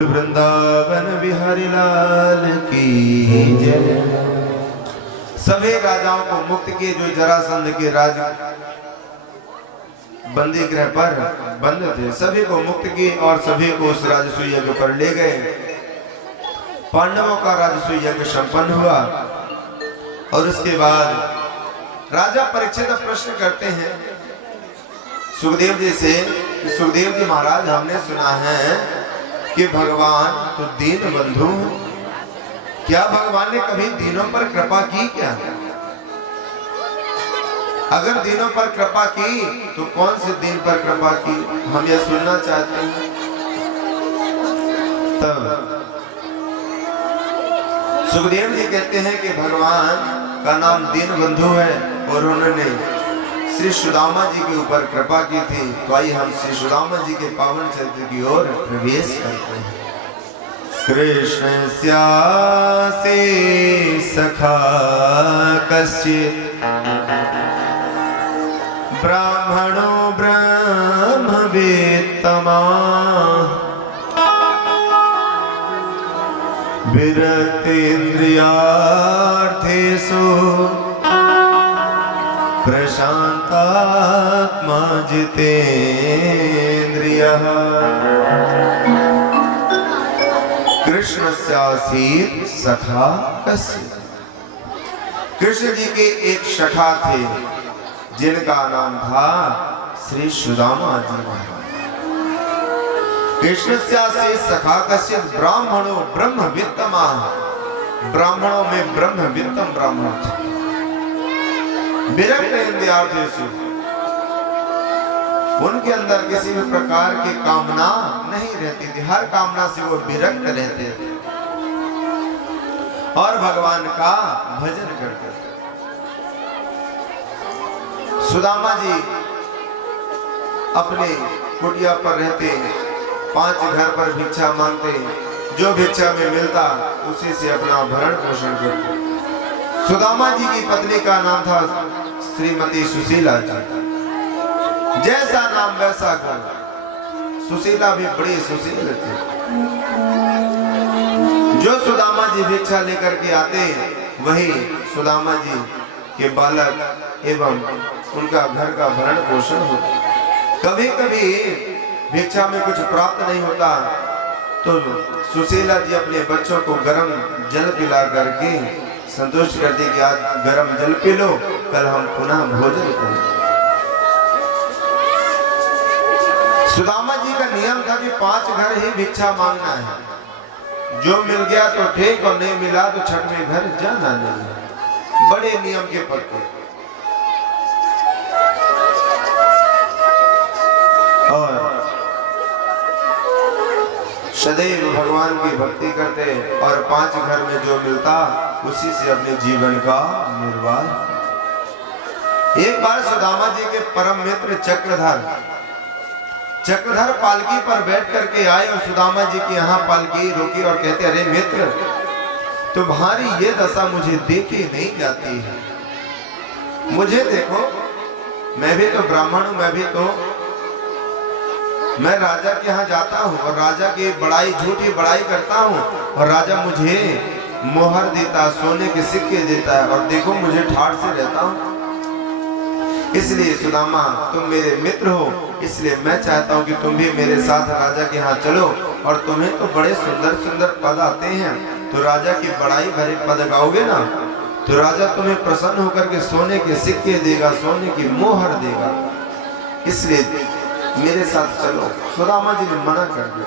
वृंदावन बिहारी लाल की जय। सभी राजाओं को मुक्त किए जो जरासंध के राज बंदी गृह पर बंद थे, सभी को मुक्त किए और सभी को उस राजसूय यज्ञ पर ले गए। पांडवों का राजसूय यज्ञ संपन्न हुआ और उसके बाद राजा परीक्षित प्रश्न करते हैं सुखदेव जी से, सुखदेव जी महाराज, हमने सुना है कि भगवान तो दीन बंधु हैं, क्या भगवान ने कभी दीनों पर कृपा की क्या? अगर दीनों पर कृपा की तो कौन से दीन पर कृपा की, हम यह सुनना चाहते हैं। तब सुखदेव जी कहते हैं कि भगवान का नाम दीन बंधु है और उन्होंने श्री सुदामा जी के ऊपर कृपा की थी। तो आइए हम श्री सुदामा जी के पावन चरित्र की ओर प्रवेश करते हैं। कृष्ण स्यासे सखा कश्चित् ब्राह्मणो ब्रह्मवेत्तमा विरक्तेन्द्रियार्थेषु प्रशांतात्मा जितेन्द्रियः। कृष्णस्यासीत् सखा कश्चित्। कृष्ण जी के एक सखा थे जिनका नाम था श्री सुदामा जी महाराज। कृष्णस्यासीत् सखा कश्चित् ब्राह्मणो ब्रह्मवित्तमा। ब्राह्मणों में ब्रह्मवित्तम ब्राह्मण थे। विरक्त इंद्रियार्थेषु, उनके अंदर किसी भी प्रकार की कामना नहीं रहती थी, हर कामना से वो विरक्त रहते थे और भगवान का भजन करते थे। सुदामा जी अपने कुटिया पर रहते, 5 घर पर भिक्षा मांगते, जो भिक्षा में मिलता उसी से अपना भरण पोषण करते। सुदामा जी की पत्नी का नाम था श्रीमती सुशीला जी। जैसा नाम वैसा गुण, सुशीला भी बड़ी सुशील थी। जो सुदामा जी भिक्षा लेकर के आते वही सुदामा जी के बालक एवं उनका घर का भरण पोषण होता। कभी कभी भिक्षा में कुछ प्राप्त नहीं होता तो सुशीला जी अपने बच्चों को गर्म जल पिला करके संतुष्ट करती कि आज गर्म जल पी लो, कल हम पुनः भोजन करें। सुदामा जी का नियम था कि 5 घर ही भिक्षा मांगना है, जो मिल गया तो ठीक और नहीं मिला तो छठवें घर जाना नहीं। बड़े नियम के पक्के। और सदैव भगवान की भक्ति करते और 5 घर में जो मिलता उसी से अपने जीवन का निर्वाह। एक बार सुदामा जी के परम मित्र चक्रधर पालकी पर बैठ करके आए और सुदामा जी की यहाँ पालकी रोकी और कहते, अरे मित्र, तुम्हारी ये दशा मुझे देखी नहीं जाती है। मुझे देखो, मैं भी तो ब्राह्मण हूँ, मैं राजा के यहाँ जाता हूँ और राजा की बड़ाई, झूठी बड़ाई करता हूँ और राजा मुझे मोहर देता, सोने के सिक्के देता है और देखो मुझे ठाड़ से रहता हूँ। इसलिए सुदामा, तुम मेरे मित्र हो, इसलिए मैं चाहता हूँ कि तुम भी मेरे साथ राजा के यहाँ चलो और तुम्हें तो बड़े सुंदर सुंदर पद आते हैं, तो राजा की बड़ाई भरे पद गाओगे ना तो राजा तुम्हें प्रसन्न होकर के सोने के सिक्के देगा, सोने की मोहर देगा, इसलिए मेरे साथ चलो। सुदामा जी ने मना कर दिया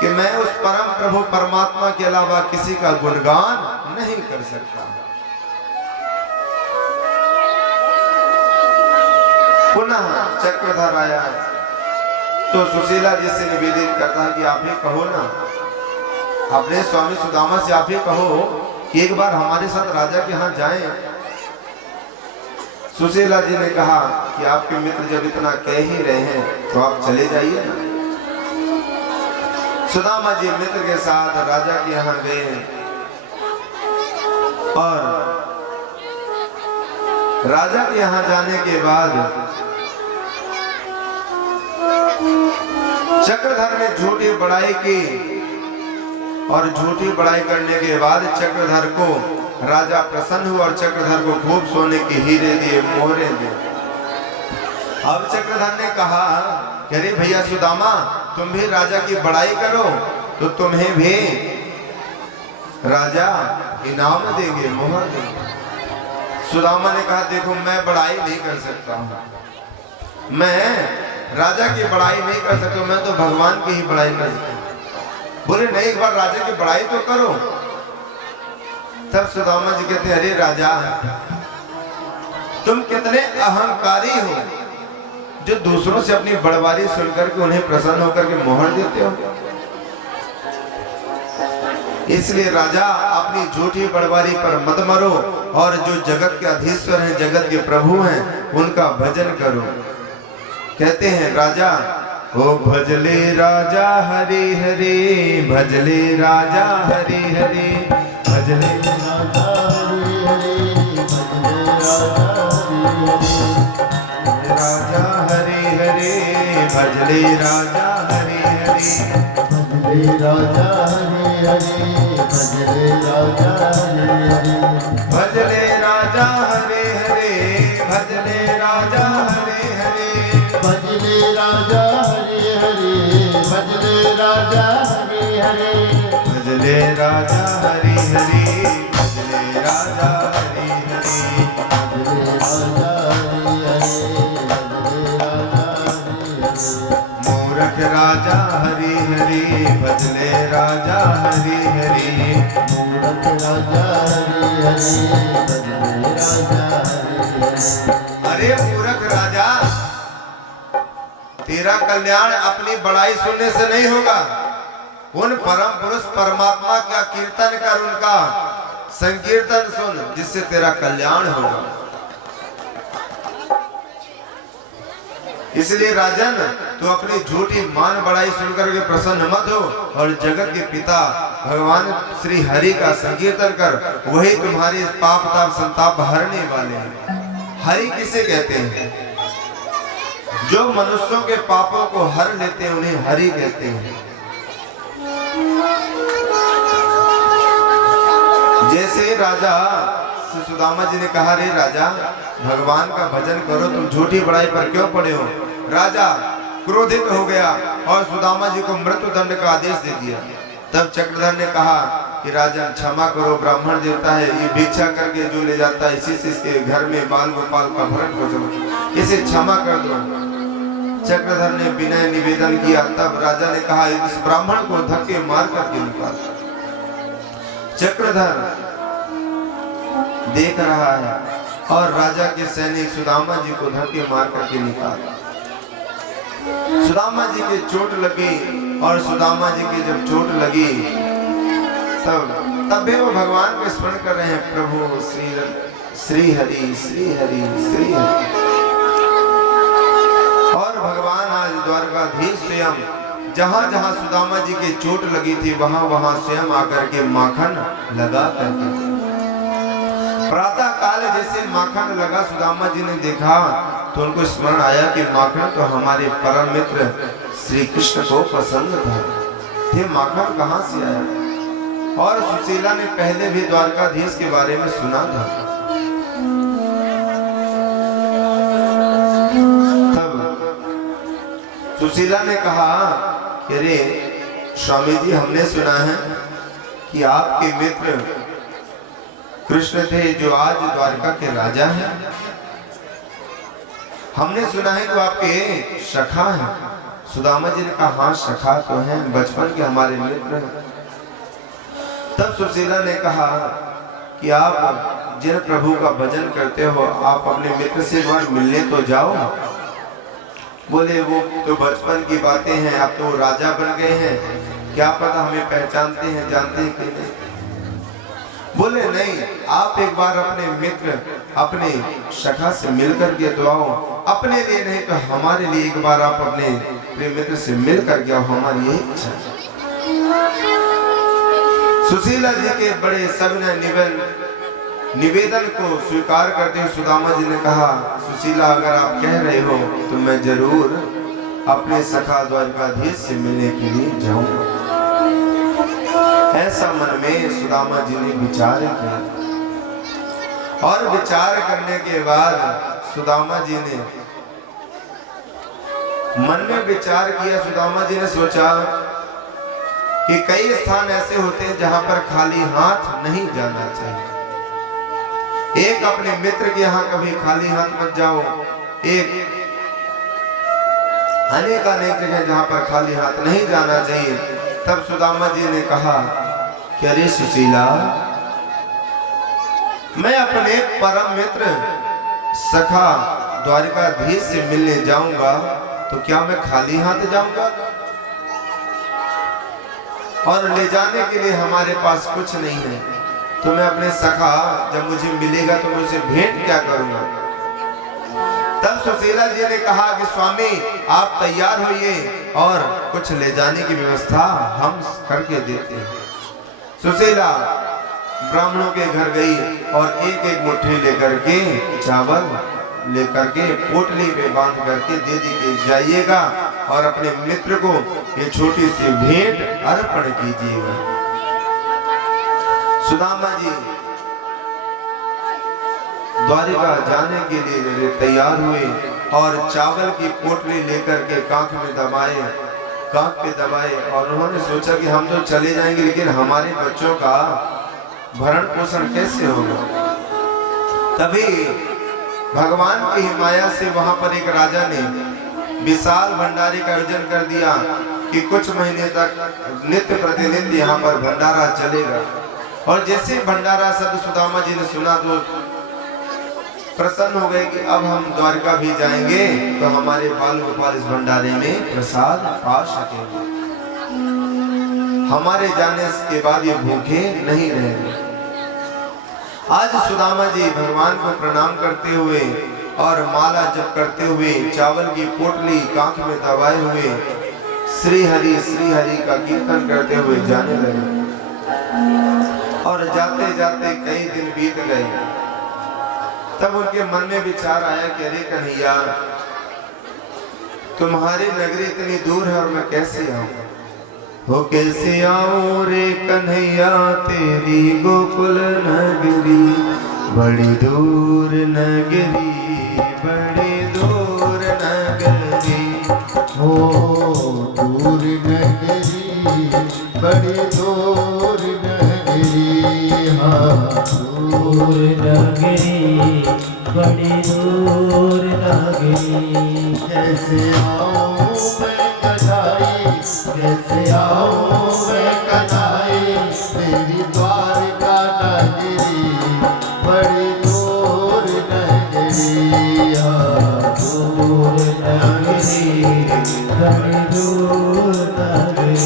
कि मैं उस परम प्रभु परमात्मा के अलावा किसी का गुणगान नहीं कर सकता। पुनः चक्रधर आया तो सुशीला जी से निवेदन करता है कि आप ही कहो ना, अपने स्वामी सुदामा से आप ही कहो कि एक बार हमारे साथ राजा के यहाँ जाएं। सुशीला जी ने कहा कि आपके मित्र जब इतना कह ही रहे हैं तो आप चले जाइए ना। सुदामा जी मित्र के साथ राजा के यहाँ गए और राजा के यहाँ जाने के बाद चक्रधर ने झूठी बड़ाई की और झूठी बड़ाई करने के बाद चक्रधर को राजा प्रसन्न हुआ और चक्रधर को खूब सोने के हीरे दिए, मोहरे दिए। अब चक्रधर ने कहा कि अरे भैया सुदामा, तुम भी राजा की बड़ाई करो तो तुम्हें भी राजा इनाम देंगे, मोहर देंगे। सुदामा ने कहा देखो मैं बड़ाई नहीं कर सकता हूँ, मैं राजा की बड़ाई नहीं कर सकता, मैं तो भगवान की ही बड़ाई कर सकता हूँ। बोले नहीं, एक बार राजा की बड़ाई तो करो। तब सुदामा जी कहते अरे राजा, तुम कितने अहंकारी हो जो दूसरों से अपनी बड़वारी सुनकर के उन्हें प्रसन्न होकर के मोहर देते हो। इसलिए राजा अपनी झूठी बड़वारी पर मत मरो और जो जगत के अधीश्वर हैं, जगत के प्रभु हैं, उनका भजन करो। कहते हैं राजा, ओ भजले राजा हरे हरे, भजले राजा हरे हरे, भजले राजा हरे हरे, भजले राजा हरे हरे, भजले राजा हरे हरे, भजले राजा हरे हरे, भजले राजा हरे हरे, भजले राजा हरे हरे, भजले राजा हरे हरे, भजले राजा हरे हरे, भजले राजा हरे हरे, भजले राजा हरे हरे, भजले राजा हरे हरे, भजले राजा हरे हरे। मूरख राजा हरे हरे, भजले राजा हरे हरे, मूरख राजा हरे हरे, भजले राजा हरे हरे। अरे मूरख राजा, तेरा कल्याण अपनी बड़ाई सुनने से नहीं होगा, उन परम पुरुष परमात्मा का कीर्तन कर, उनका संकीर्तन सुन, जिससे तेरा कल्याण होगा। इसलिए राजन, तू अपनी झूठी मान बड़ाई सुनकर के प्रसन्न मत हो और जगत के पिता भगवान श्री हरि का संकीर्तन कर, वही तुम्हारे पाप ताप संताप हरने वाले हैं। हरि किसे कहते हैं? जो मनुष्यों के पापों को हर लेते हैं उन्हें हरि कहते हैं। जैसे राजा सुदामा जी ने कहा, रे राजा, भगवान का भजन करो, तुम झूठी बड़ाई पर क्यों पड़े हो? राजा क्रोधित हो गया और सुदामा जी को मृत्यु दंड का आदेश दे दिया। तब चक्रधर ने कहा कि राजन क्षमा करो, ब्राह्मण देवता है, ये भिक्षा करके जो ले जाता है इसी से इसके घर में बाल गोपाल का भरण पोषण, इसे क्षमा कर दो। चक्रधर ने विनय निवेदन किया। तब राजा ने कहा इस ब्राह्मण को धक्के मार करके निकाल। चक्रधर देख रहा है और राजा के सैनिक सुदामा जी को धक्के मार करके निकाल। सुदामा जी के चोट लगी और सुदामा जी की जब चोट लगी तब भी वो भगवान का स्मरण कर रहे हैं, प्रभु श्री हरि श्री हरि श्री हरि। और भगवान आज द्वारकाधीश स्वयं जहां जहां सुदामा जी की चोट लगी थी वहां वहां स्वयं आकर के माखन लगा करके, प्रातः काल जैसे माखन लगा सुदामा जी ने देखा तो उनको स्मरण आया कि माखन तो हमारे परम मित्र श्री कृष्ण को पसंद था, ये माखन कहां से आया? और सुशीला ने पहले भी द्वारकाधीश के बारे में सुना था। तब सुशीला ने कहा कि अरे स्वामी जी, हमने सुना है कि आपके मित्र कृष्ण थे जो आज द्वारका के राजा हैं। हमने सुना है कि आपके सखा हैं। सुदामा जी ने कहा हाँ, सखा तो हैं, बचपन के हमारे मित्र हैं। तब सुशीला ने कहा कि आप जिन प्रभु का भजन करते हो, आप अपने मित्र से एक बार मिलने तो जाओ। बोले वो तो बचपन की बातें हैं, अब तो राजा बन गए हैं, क्या पता हमें पहचानते हैं, जानते हैं कि नहीं। बोले नहीं, आप एक बार अपने मित्र अपने सखा से मिलकर के तो आओ, अपने लिए नहीं तो हमारे लिए एक बार आप अपने मित्र से मिल कर के आओ, हमारी यही इच्छा है। सुशीला जी के बड़े सविनय निवेदन को स्वीकार करते हुए सुदामा जी ने कहा, सुशीला अगर आप कह रहे हो तो मैं जरूर अपने सखा द्वारकाधीश से मिलने के लिए जाऊंगा। ऐसा मन में सुदामा जी ने विचार किया और विचार करने के बाद सुदामा जी ने मन में विचार किया। सुदामा जी ने सोचा कि कई स्थान ऐसे होते हैं जहां पर खाली हाथ नहीं जाना चाहिए। एक अपने मित्र के यहाँ कभी खाली हाथ मत जाओ, एक अनेक जगह जहां पर खाली हाथ नहीं जाना चाहिए। तब सुदामा जी ने कहा कि अरे सुशीला, मैं अपने परम मित्र सखा द्वारिकाधीश से मिलने जाऊंगा तो क्या मैं खाली हाथ जाऊंगा? और ले जाने के लिए हमारे पास कुछ नहीं है, तो मैं अपने सखा जब मुझे मिलेगा तो मैं उसे भेंट क्या करूंगा? तब सुशीला जी ने कहा कि स्वामी आप तैयार होइए और कुछ ले जाने की व्यवस्था हम करके देते हैं। सुशीला ब्राह्मणों के घर गई और एक एक मुट्ठी लेकर के चावल लेकर के पोटली पे बांध करके दे दी कि जाइएगा और अपने मित्र को ये छोटी सी भेंट अर्पण कीजिएगा। सुदामा जी द्वारिका जाने के लिए तैयार हुए और चावल की पोटली लेकर के कांख पे दबाए और उन्होंने सोचा कि हम तो चले जाएंगे लेकिन हमारे बच्चों का भरण पोषण कैसे होगा। तभी भगवान की माया से वहां पर एक राजा ने विशाल भंडारे का आयोजन कर दिया कि कुछ महीने तक नित्य प्रतिनित्य यहाँ पर भंडारा चलेगा। और जैसे भंडारा शब्द सुदामा जी ने सुना तो प्रसन्न हो गए कि अब हम द्वारका भी जाएंगे तो हमारे बाल गोपाल इस भंडारे में प्रसाद पा सकेंगे, हमारे जाने के बाद ये भूखे नहीं रहेंगे। आज सुदामा जी भगवान को प्रणाम करते हुए और माला जप करते हुए चावल की पोटली कांख में दबाए हुए श्री हरि का कीर्तन करते हुए जाने लगे। और जाते जाते कई दिन बीत गए। तब उनके मन में विचार आया कि अरे कन्हैया, तुम्हारी नगरी इतनी दूर है और मैं कैसे आऊं? हो कैसे आऊं रे कन्हैया तेरी गोकुल नगरी, बड़ी दूर नगरी, बड़ी दूर नगरी। हो दूर नगरी, बड़ी दूर नगरी। हाँ दूर नगरी, बड़ी दूर नगरी। कैसे आऊं मैं कन्हैया, कैसे आऊं मैं कन्हैया तेरी द्वारका नगरी, बड़ी दूर नगरी। हाँ दूर नगरी, बड़ी दूर नगरी।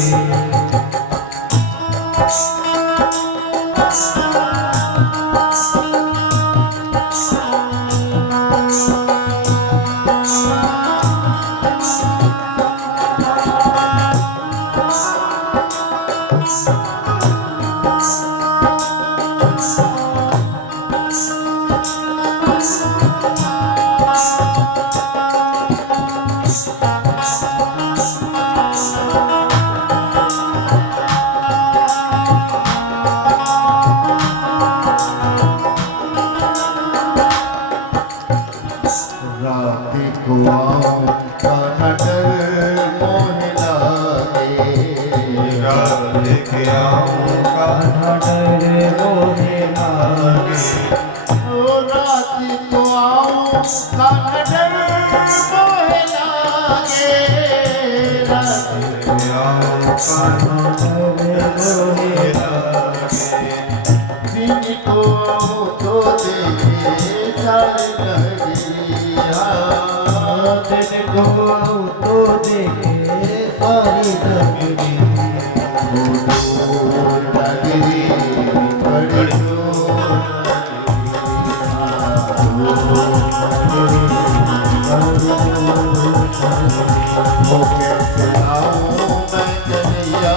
कैसे आऊं मैं कन्हैया,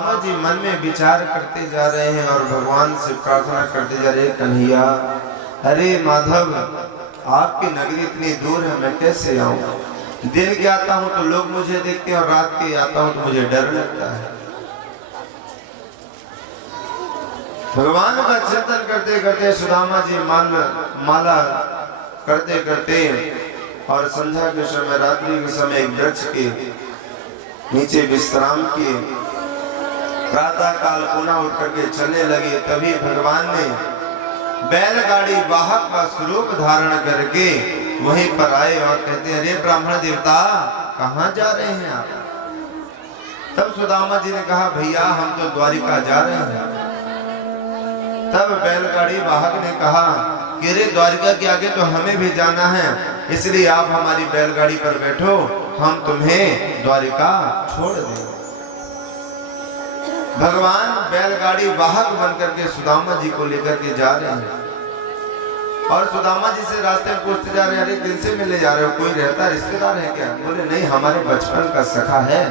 सुदामा जी मन में विचार करते जा रहे हैं और भगवान से प्रार्थना करते जा रहे हैं, कन्हैया अरे माधव आपकी नगरी इतनी दूर है, मैं कैसे आऊं? दिन के आता हूं तो लोग मुझे देखते हैं और रात के आता हूं तो मुझे डर लगता है। भगवान का चिंतन करते करते सुदामा जी माला करते करते और संध्या के समय, रात्रि के समय एक वृक्ष के नीचे विश्राम किए। प्रातः काल पुनः उठ करके चलने लगे। तभी भगवान ने बैलगाड़ी वाहक का स्वरूप धारण करके वहीं पर आए और कहते हैं, अरे ब्राह्मण देवता कहाँ जा रहे हैं आप? तब सुदामा जी ने कहा, भैया हम तो द्वारिका जा रहे हैं। तब बैलगाड़ी वाहक ने कहा कि अरे द्वारिका के आगे तो हमें भी जाना है, इसलिए आप हमारी बैलगाड़ी पर बैठो, हम तुम्हें द्वारिका छोड़ देंगे। भगवान बैलगाड़ी वाहक बनकर के सुदामा जी को लेकर के जा रहे हैं और सुदामा जी से रास्ते में पूछते जा रहे हैं, अरे दिन से मिलने जा रहे हो, कोई रहता रिश्तेदार है क्या? बोले नहीं, हमारे बचपन का सखा है,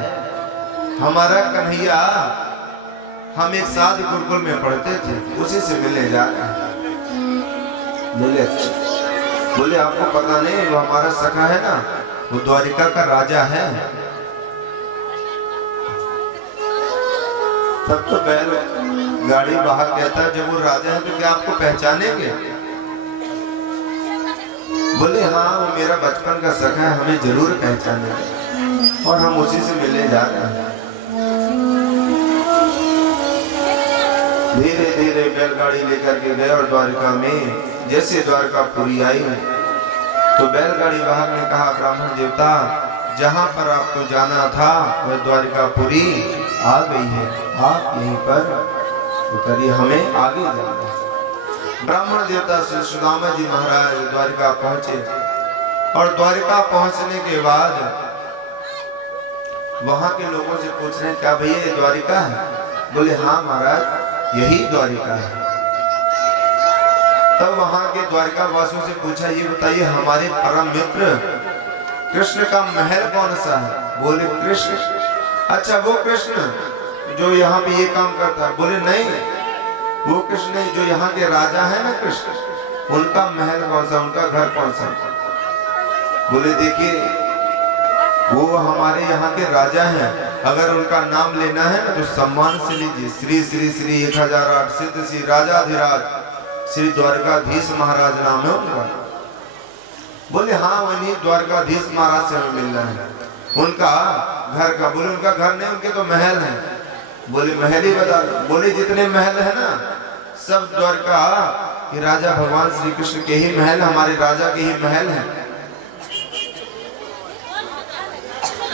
हमारा कन्हैया, हम एक साथ गुरुकुल में पढ़ते थे, उसी से मिलने जा रहे हैं। बोले बोले आपको पता नहीं वो हमारा सखा है ना, वो द्वारिका का राजा है। तब तो बैल गाड़ी वाहक कहता है, जब वो राजा है तो क्या आपको पहचानेंगे? बोले हाँ, वो मेरा बचपन का सखा है, हमें जरूर पहचानेगा और हम उसी से मिलने जा रहे हैं। धीरे धीरे बैलगाड़ी लेकर के गए और द्वारिका में जैसे द्वारकापुरी आई तो बैलगाड़ी वाहक ने कहा, ब्राह्मण देवता जहां पर आपको जाना था वह द्वारिकापुरी आ गई है, आप यहीं पर उतरिए, हमें आगे जाना है। ब्राह्मण देवता श्री सुदामा जी महाराज द्वारिका पहुंचे और द्वारिका पहुंचने के बाद वहां के लोगों से पूछ रहे हैं, क्या भैया ये द्वारिका है? बोले हाँ महाराज, यही द्वारिका है। तब वहां के द्वारिका वासियों से पूछा, ये बताइए हमारे परम मित्र कृष्ण का महल कौन सा है? बोले कृष्ण। अच्छा वो कृष्ण जो यहाँ पे ये काम करता है? बोले नहीं, वो कृष्ण नहीं, जो यहाँ के राजा है ना कृष्ण, उनका महल कौन सा, उनका घर कौन सा? बोले देखिए वो हमारे यहाँ के राजा हैं, अगर उनका नाम लेना है ना तो सम्मान से लीजिए, श्री श्री श्री 1008 सिद्ध श्री राजाधिराज श्री द्वारकाधीश महाराज नाम है उनका। बोले हाँ, वही द्वारकाधीश महाराज से हमें मिलना है, उनका घर का। बोले उनका घर नहीं, उनके तो महल है। बोले महल ही बता। बोले जितने महल है ना सब द्वारका के राजा भगवान श्री कृष्ण के ही महल, हमारे राजा के ही महल है।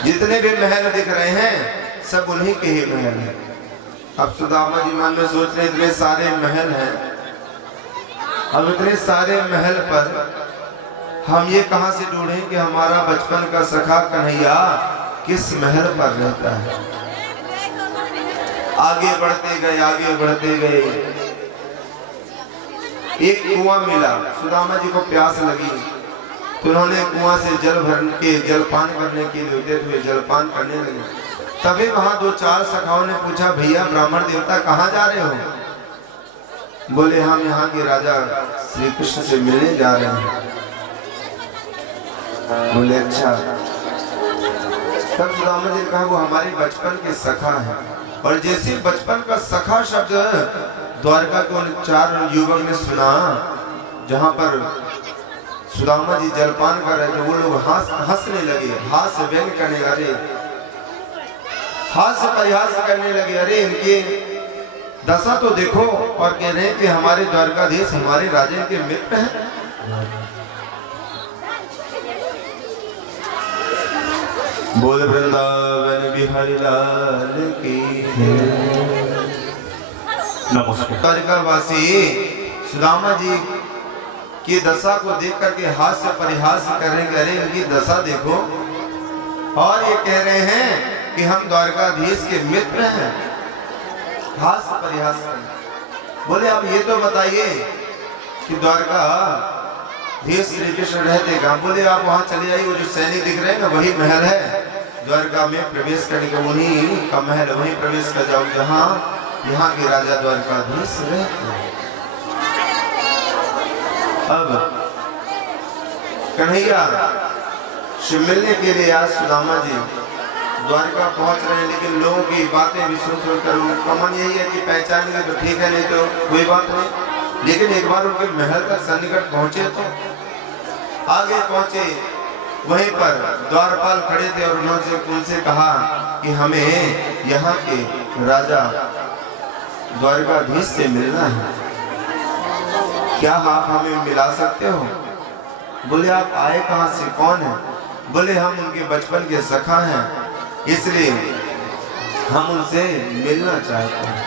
जितने भी महल दिख रहे हैं सब उन्हीं के ही महल है। अब सुदामा जी मन में सोच रहे इतने सारे महल हैं, अब इतने सारे महल पर हम ये कहां से ढूंढें कि हमारा बचपन का सखा कन्हैया किस महल पर रहता है। आगे बढ़ते गए, आगे बढ़ते गए, एक कुआं मिला। सुदामा जी को प्यास लगी तो उन्होंने कुआं से जल भर के जलपान करने के लिए उद्यत हुए, जलपान करने लगे। तभी वहां 2-4 सखाओं ने पूछा, भैया ब्राह्मण देवता कहाँ जा रहे हो? बोले हम यहाँ के राजा श्री कृष्ण से मिलने जा रहे हैं। बोले अच्छा। तब सुदामा जी ने कहा, वो हमारे बचपन के सखा हैं। और जैसे बचपन का सखा शब्द द्वारका के उन 4 युवक ने सुना, जहां पर सुदामा जी जलपान कर रहे थे, वो लोग हंसने लगे, हास्य व्यंग करने लगे, हास्य परिहास करने लगे। अरे इनके दशा तो देखो, और कह रहे हैं कि हमारे द्वारकाधीश हमारे राजा के मित्र हैं। बोल वृंदावन बिहारी लाल की नमस्कार। द्वारकावासी सुदामा जी की दशा को देख करके हास्य परिहास कर रहे, अरे इनकी दशा देखो, और ये कह रहे हैं कि हम द्वारकाधीश के मित्र हैं। हास्य परिहास कर। बोले अब ये तो बताइए कि द्वारकाधीश श्री कृष्ण रहते कहाँ? बोले आप वहां चले जाइए, वो जो सैनिक दिख रहे हैं ना वही महल है द्वारका में प्रवेश करने के उन्हीं का महल वहीं प्रवेश कर जाऊं जहां यहाँ के राजा द्वारकाधीश रहते हैं। अब कन्हैया से मिलने के लिए आज सुदामा जी द्वारका पहुंच रहे हैं, लेकिन लोगों की बातें भी सुन कर उनका मन यही है कि पहचान गए तो ठीक है, नहीं तो कोई बात नहीं। लेकिन एक बार उनके महल तक सन्निकट पहुंचे तो आगे पहुंचे, वहीं पर द्वारपाल खड़े थे और उनसे कहा कि हमें यहाँ के राजा द्वारकाधीश से मिलना है, क्या आप हमें मिला सकते हो? बोले आप आए कहाँ से, कौन है? बोले हम उनके बचपन के सखा हैं, इसलिए हम उनसे मिलना चाहते हैं।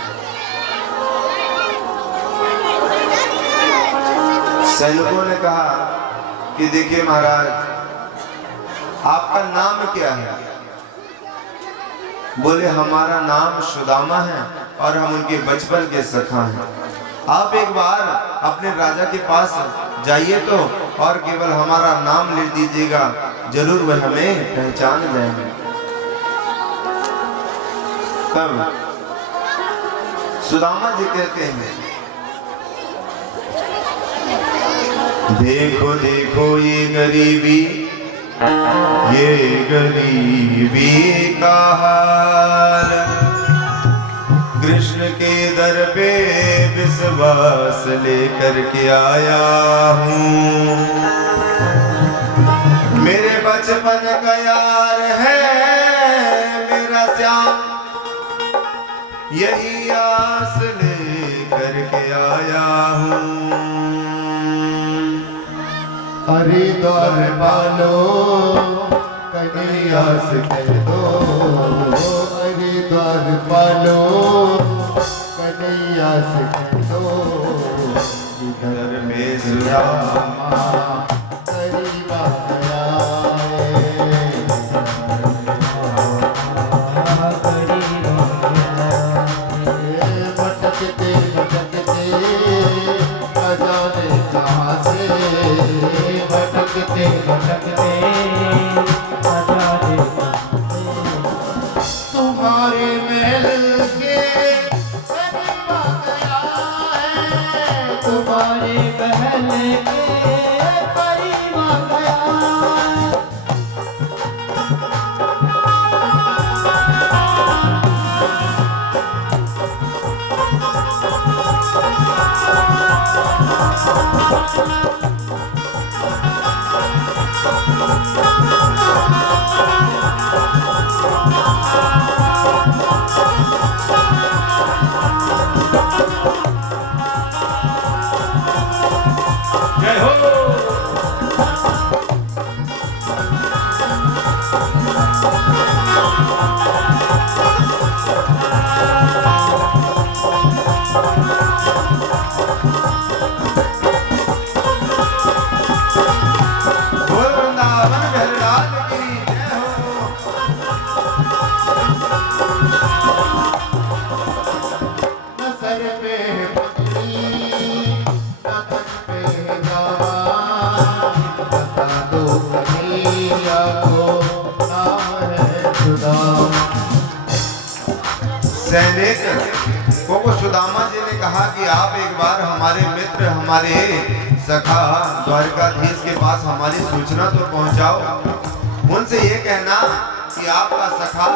सैनिकों ने कहा कि देखिए महाराज, आपका नाम क्या है? बोले हमारा नाम सुदामा है और हम उनके बचपन के सखा हैं। आप एक बार अपने राजा के पास जाइए तो और केवल हमारा नाम लिख दीजिएगा, जरूर वह हमें पहचान जाएंगे। तब सुदामा जी कहते हैं, देखो देखो ये गरीबी का हाल, कृष्ण के दर पे विश्वास लेकर के आया हूँ। मेरे बचपन का यार है मेरा श्याम, यही आस लेकर के आया हूँ। हरिद्वार वालो कन्हैया से कह दो, हरिद्वार वालो कन्हैया से कह दो, इधर में सुदामा करीब आया है। भटकते भटकते अजाने कहाँ से, भटकते भटकते अजाने तुम्हारे महल के करीब आ गया है, तुम्हारे महल के करीब आ गया है। सैनिक को सुदामा जी ने कहा कि आप एक बार हमारे मित्र, हमारे सखा द्वारकाधीश के पास हमारी सूचना तो पहुंचाओ। उनसे ये कहना कि आपका सखा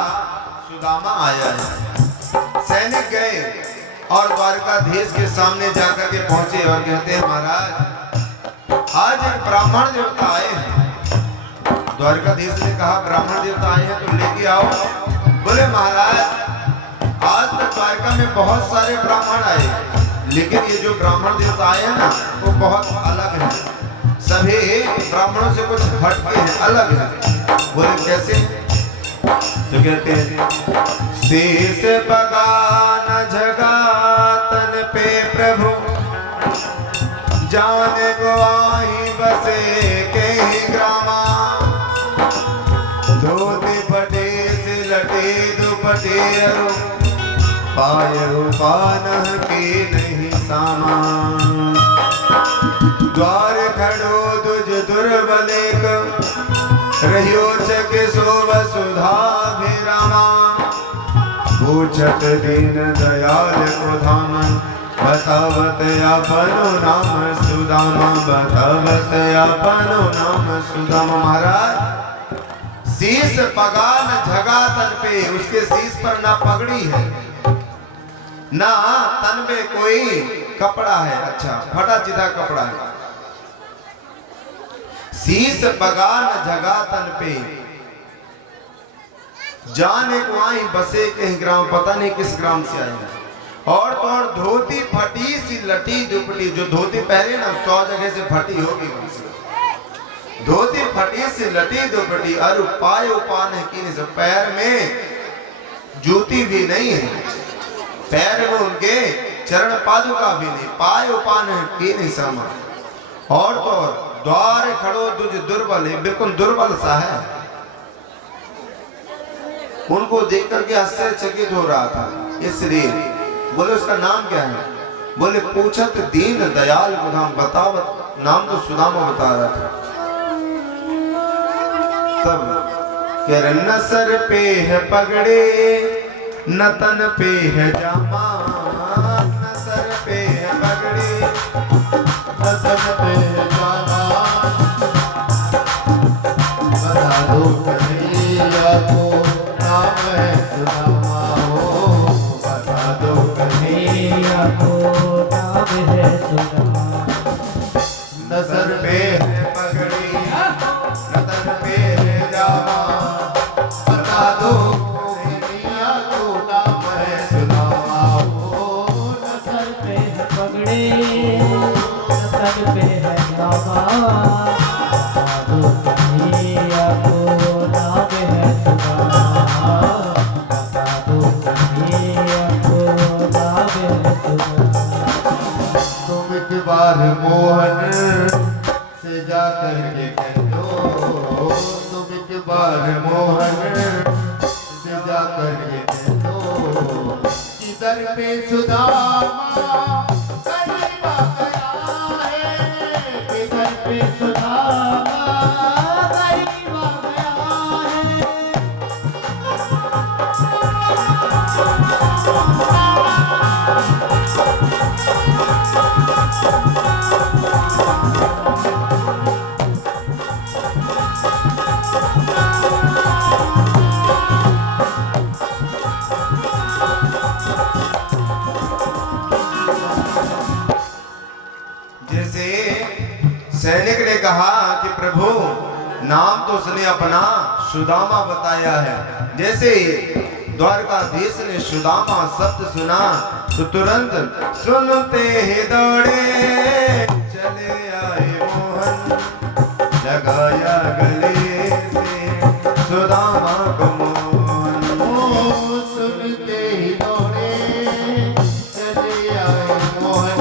सुदामा आया है। सैनिक गए और द्वारकाधीश के सामने जाकर के पहुंचे और कहते हैं महाराज आज एक ब्राह्मण देवता आए हैं। द्वारकाधीश ने कहा ब्राह्मण देवता आए हैं तो लेके आओ। बोले महाराज आज तक द्वारका में बहुत सारे ब्राह्मण आए, लेकिन ये जो ब्राह्मण देवता आए हैं ना वो बहुत अलग है, सभी ब्राह्मणों से कुछ हटके हैं, अलग है। बोले कैसे? तो कहते हैं शीश बगान जगातन पे प्रभु, जाने गवाही बसे के ग्रामा, धोती पटे से लटे दुपटे अरु, पायो पानह के नहीं सामान, द्वार खड़ो दुज दुर्बलेक, रहियो चके सो वसुधा पूछत दीन दयाल को धाम बतावत अपनो नाम सुदामा बतावत अपनो नाम सुदामा। महाराज शीश पगान झगा तन पे, उसके शीश पर ना पगड़ी है ना तन में कोई कपड़ा है, अच्छा फटा चिथा कपड़ा है। शीश पगान झगा तन पे, जाने को आई बसे कहीं ग्राम, पता नहीं किस ग्राम से आए हैं। और तो और धोती फटी सी लटी दुपटी, जो धोती पहने ना 100 जगह से फटी होगी, धोती फटी सी लटी दुपटी। और पाय उपान है कि नहीं, पैर में जूती भी नहीं है, पैर में उनके चरण पादुका भी नहीं, पाय उपान है कि नहीं समा। और तो और द्वार खड़ो तुझ दुर्बल है, बिल्कुल दुर्बल सा है। उनको देख करके आश्चर्यचकित हो रहा था, इसलिए बोले उसका नाम क्या है? बोले पूछत दीन दयाल को नाम बतावत, नाम तो सुदामा बता रहा था। तब कह रहे न सर पे है पगड़े न तन पे है जामा, न सर पे है पगड़े न तन पे है जामा, बता दो कन्हैया को नाम है सुदामा हो, बता दो कन्हैया को नाम है सुदामा। न सर पे है पगड़ी न तन पे है जामा, बता दो कन्हैया को नाम है सुदामा हो। न सर पे है पगड़ी न तन पे है जामा, बता दो कन्हैया को नाम है सुदामा, बता दो कन्हैया को नाम है सुदामा। तुम एक बार मोहन से जाकर के कह दो, तुम एक बार मोहन से जाकर के कह दो, किधर पे सुदामा करीबा गया है, किधर पे सुदामा करीबा गया है। जैसे सैनिक ने कहा कि प्रभु नाम तो उसने अपना सुदामा बताया है, जैसे द्वारकाधीश ने सुदामा शब्द सुना तो तुरंत सुनते ही दौड़े चले आए मोहन, लगाया गले से सुदामा को मोहन। ओ सुनते ही दौड़े चले आए मोहन,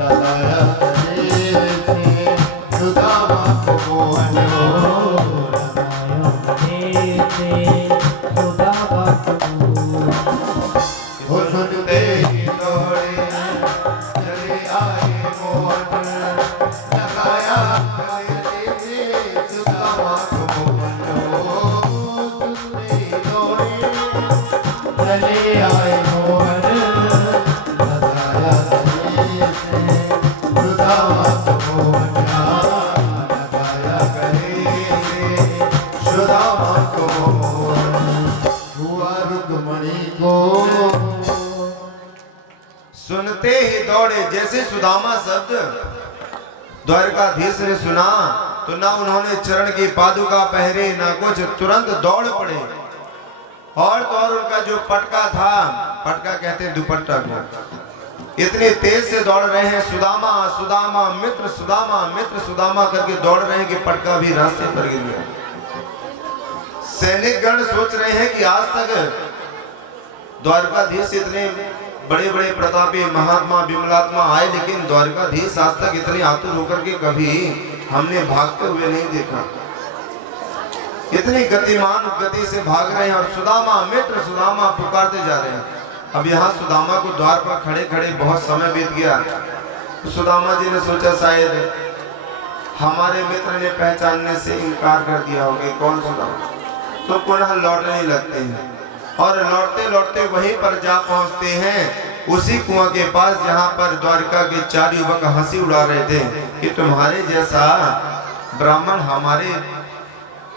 लगाया गले से सुदामा को मोहन हो। ओ सुनते ही दौड़े चले आए मोहन, लगाया गले से सुदामा को मोहन हो। सुनते ही दौड़े चले आए मोहन, लगाया गले से सुदामा को मोहन, लगाया गले से सुदामा को मोहन। हुआ रुक्मणी को सुनते ही दौड़े, जैसे सुदामा शब्द द्वारकाधीश ने सुना तो ना उन्होंने चरण की पादुका पहरे ना कुछ, तुरंत दौड़ पड़े। और तो और उनका जो पटका था, पटका कहते हैं दुपट्टा को, इतने तेज से दौड़ रहे हैं, सुदामा सुदामा मित्र सुदामा मित्र सुदामा करके दौड़ रहे हैं कि पटका भी रास्ते पर गिर गया। सैनिकगण सोच रहे हैं कि आज तक द्वारकाधीश इतने बड़े बड़े प्रतापी महात्मा विमलात्मा आए, लेकिन द्वारकाधीश आज तक इतने आतुर होकर के कभी हमने भागते हुए नहीं देखा। इतनी गतिमान गति से भाग रहे हैं और सुदामा मित्र सुदामा पुकारते जा रहे हैं। अब यहाँ सुदामा को द्वार पर खड़े खड़े बहुत समय बीत गया। तो सुदामा जी ने सोचा शायद हमारे मित्र ने पहचानने से इनकार कर दिया होगा, कौन सुदामा, तो पुनः लौटने लगते हैं। और लौटते लौटते वहीं पर जा पहुंचते हैं, उसी कुआं के पास जहां पर द्वारका के 4 युवक हंसी उड़ा रहे थे कि तुम्हारे जैसा ब्राह्मण हमारे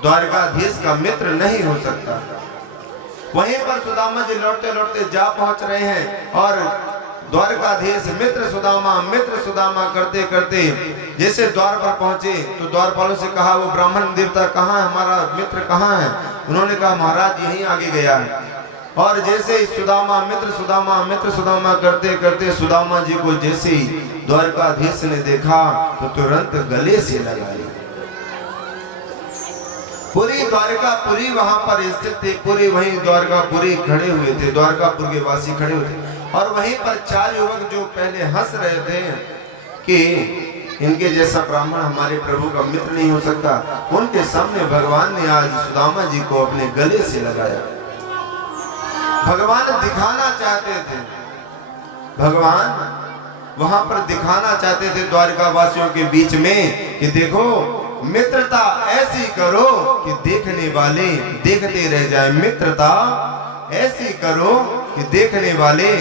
द्वारकाधीश का मित्र नहीं हो सकता। वहीं पर सुदामा जी लौटते लौटते जा पहुंच रहे हैं और द्वारकाधीश मित्र सुदामा करते करते जैसे द्वार पर पहुंचे तो द्वारपालों से कहा, वो ब्राह्मण देवता कहाँ है, हमारा मित्र कहाँ है? उन्होंने कहा, महाराज यहीं आगे गया है। और जैसे ही मित्र सुदामा करते करते सुदामा जी को जैसे ही द्वारकाधीश ने देखा तो तुरंत गले से लगा लिया। पूरी द्वारकापुरी वहां पर स्थित थे, पूरी वहीं द्वारकापुरी खड़े हुए थे, द्वारकापुर के वासी खड़े हुए थे। और वहीं पर 4 युवक जो पहले हंस रहे थे कि इनके जैसा ब्राह्मण हमारे प्रभु का मित्र नहीं हो सकता, उनके सामने भगवान ने आज सुदामा जी को अपने गले से लगाया। भगवान दिखाना चाहते थे, भगवान वहां पर दिखाना चाहते थे द्वारका वासियों के बीच में कि देखो, मित्रता ऐसी करो कि देखने वाले देखते रह जाएं। मित्रता ऐसी करो कि देखने वाले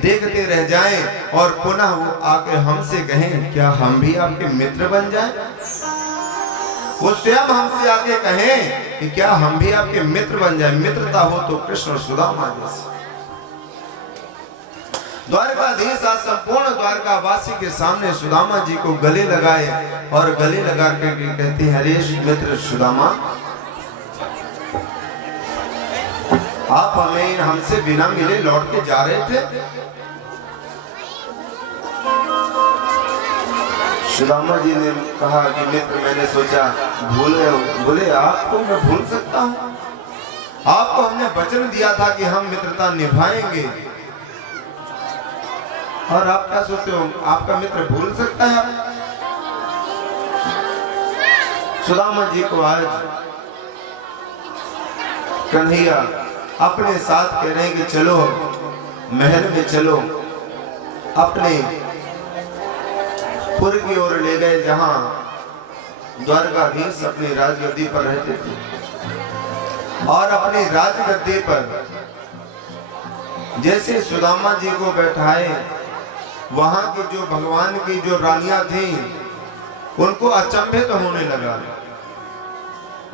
देखते रह जाएं और पुनः वो आके हमसे कहें, क्या हम भी आपके मित्र बन जाएं? वो स्वयं हमसे आके कहें कि क्या हम भी आपके मित्र बन जाएं। मित्रता हो तो कृष्ण और सुदामा जैसे। द्वारकाधीश आज संपूर्ण द्वारकावासी के सामने सुदामा जी को गले लगाए और गले लगा करके कहते हैं, अरे मित्र सुदामा, आप हमें हमसे बिना मिले लौट के जा रहे थे। सुदामा जी ने कहा कि मित्र, मैंने सोचा बोले आपको मैं भूल सकता हूँ? आपको हमने वचन दिया था कि हम मित्रता निभाएंगे, और आप क्या सोचते हो आपका मित्र भूल सकता है? सुदामा जी को आज कन्हैया अपने साथ कह रहे हैं कि चलो महल में चलो, अपने पुर की ओर ले गए जहां द्वारकाधीश अपनी राजगद्दी पर रहते थे। और अपनी राजगद्दी पर जैसे सुदामा जी को बैठाए, वहां की जो भगवान की जो रानियां थी उनको अचंभित होने लगा,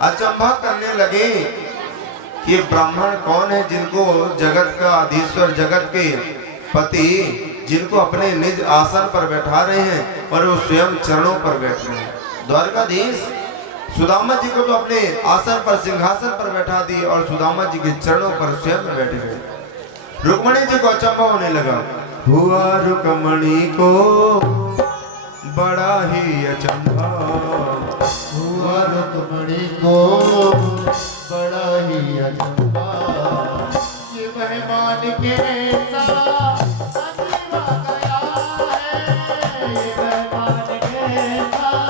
अचंभा करने लगे कि ब्राह्मण कौन है जिनको जगत का अधीश्वर, जगत के पति, जिनको अपने निज आसन पर बैठा रहे हैं और वो स्वयं चरणों पर बैठ रहे हैं। द्वारकाधीश सुदामा जी को तो अपने आसन पर, सिंहासन पर बैठा दिए और सुदामा जी के चरणों पर स्वयं बैठे गए। रुक्मणी जी को अचंभा होने लगा। हुआ रुक्मणी को बड़ा ही अचंभा, हुआ रुक्मणी को बड़ा ही अचंभा, ये मेहमान के साथ अजीबा गया है, ये मेहमान के साथ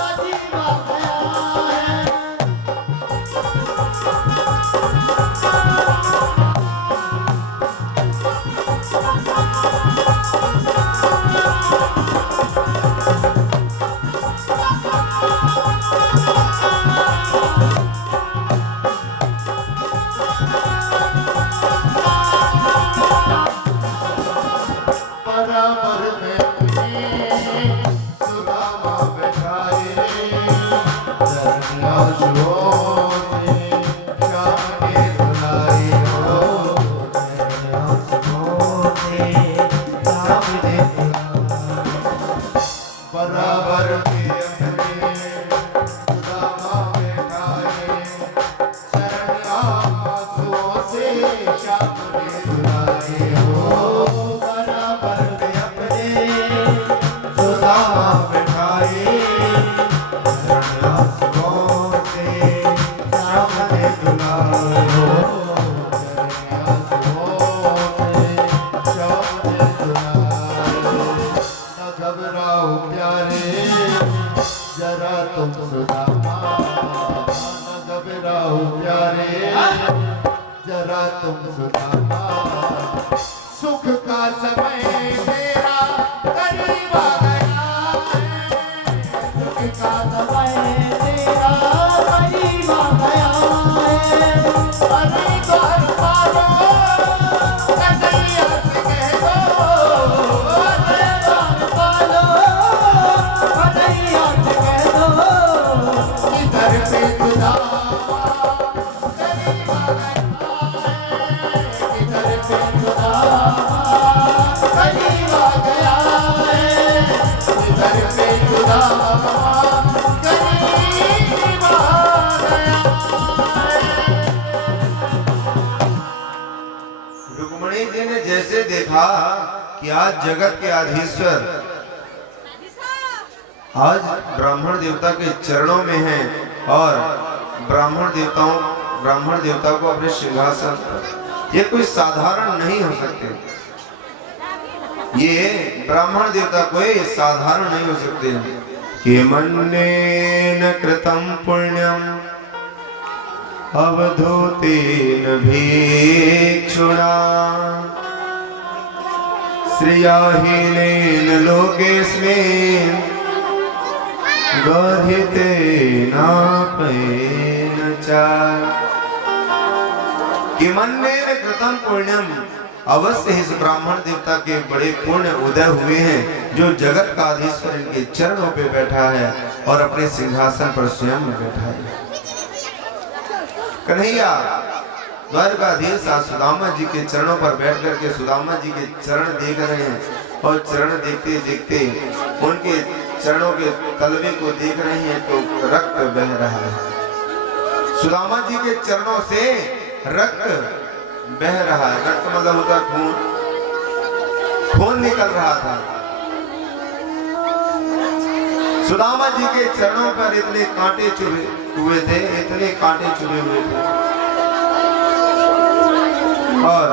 अजीबा गया है। जरा तुम सुदामा, सुख का समय मेरा करीब आ गया है, सुख का समय मेरा करीब आ गया है। अरे द्वारपाल यशोदा रुक्मणी जी ने जैसे देखा कि आज जगत के आधीश्वर आज ब्राह्मण देवता के चरणों में हैं और ब्राह्मण देवता को अपने सिंहासन पर, ये कोई साधारण नहीं हो सकते, ये ब्राह्मण देवता कोई साधारण नहीं हो सकते। कि मन्नेन कृतं पुण्यम अवधूतेन भीक्षुणा श्रियाहीनेन लोकेस्मिन् गहितेनापेन च। किमन्नेन कृतं पुण्यम, अवश्य इस ब्राह्मण देवता के बड़े पुण्य उदय हुए हैं जो जगत का अधीश्वर इनके चरणों पे बैठा है और अपने सिंहासन पर स्वयं में बैठा है। कन्हैया द्वारकाधीश सुदामा जी के चरणों पर बैठ करके सुदामा जी के चरण देख रहे हैं और चरण देखते देखते उनके चरणों के तलवे को देख रहे हैं तो रक्त बह रहा है। सुदामा जी के चरणों से रक्त बह रहा है। रक्त मतलब होता खून, खून निकल रहा था। सुदामा जी के चरणों पर इतने कांटे चुभे हुए थे, इतने कांटे चुभे हुए थे और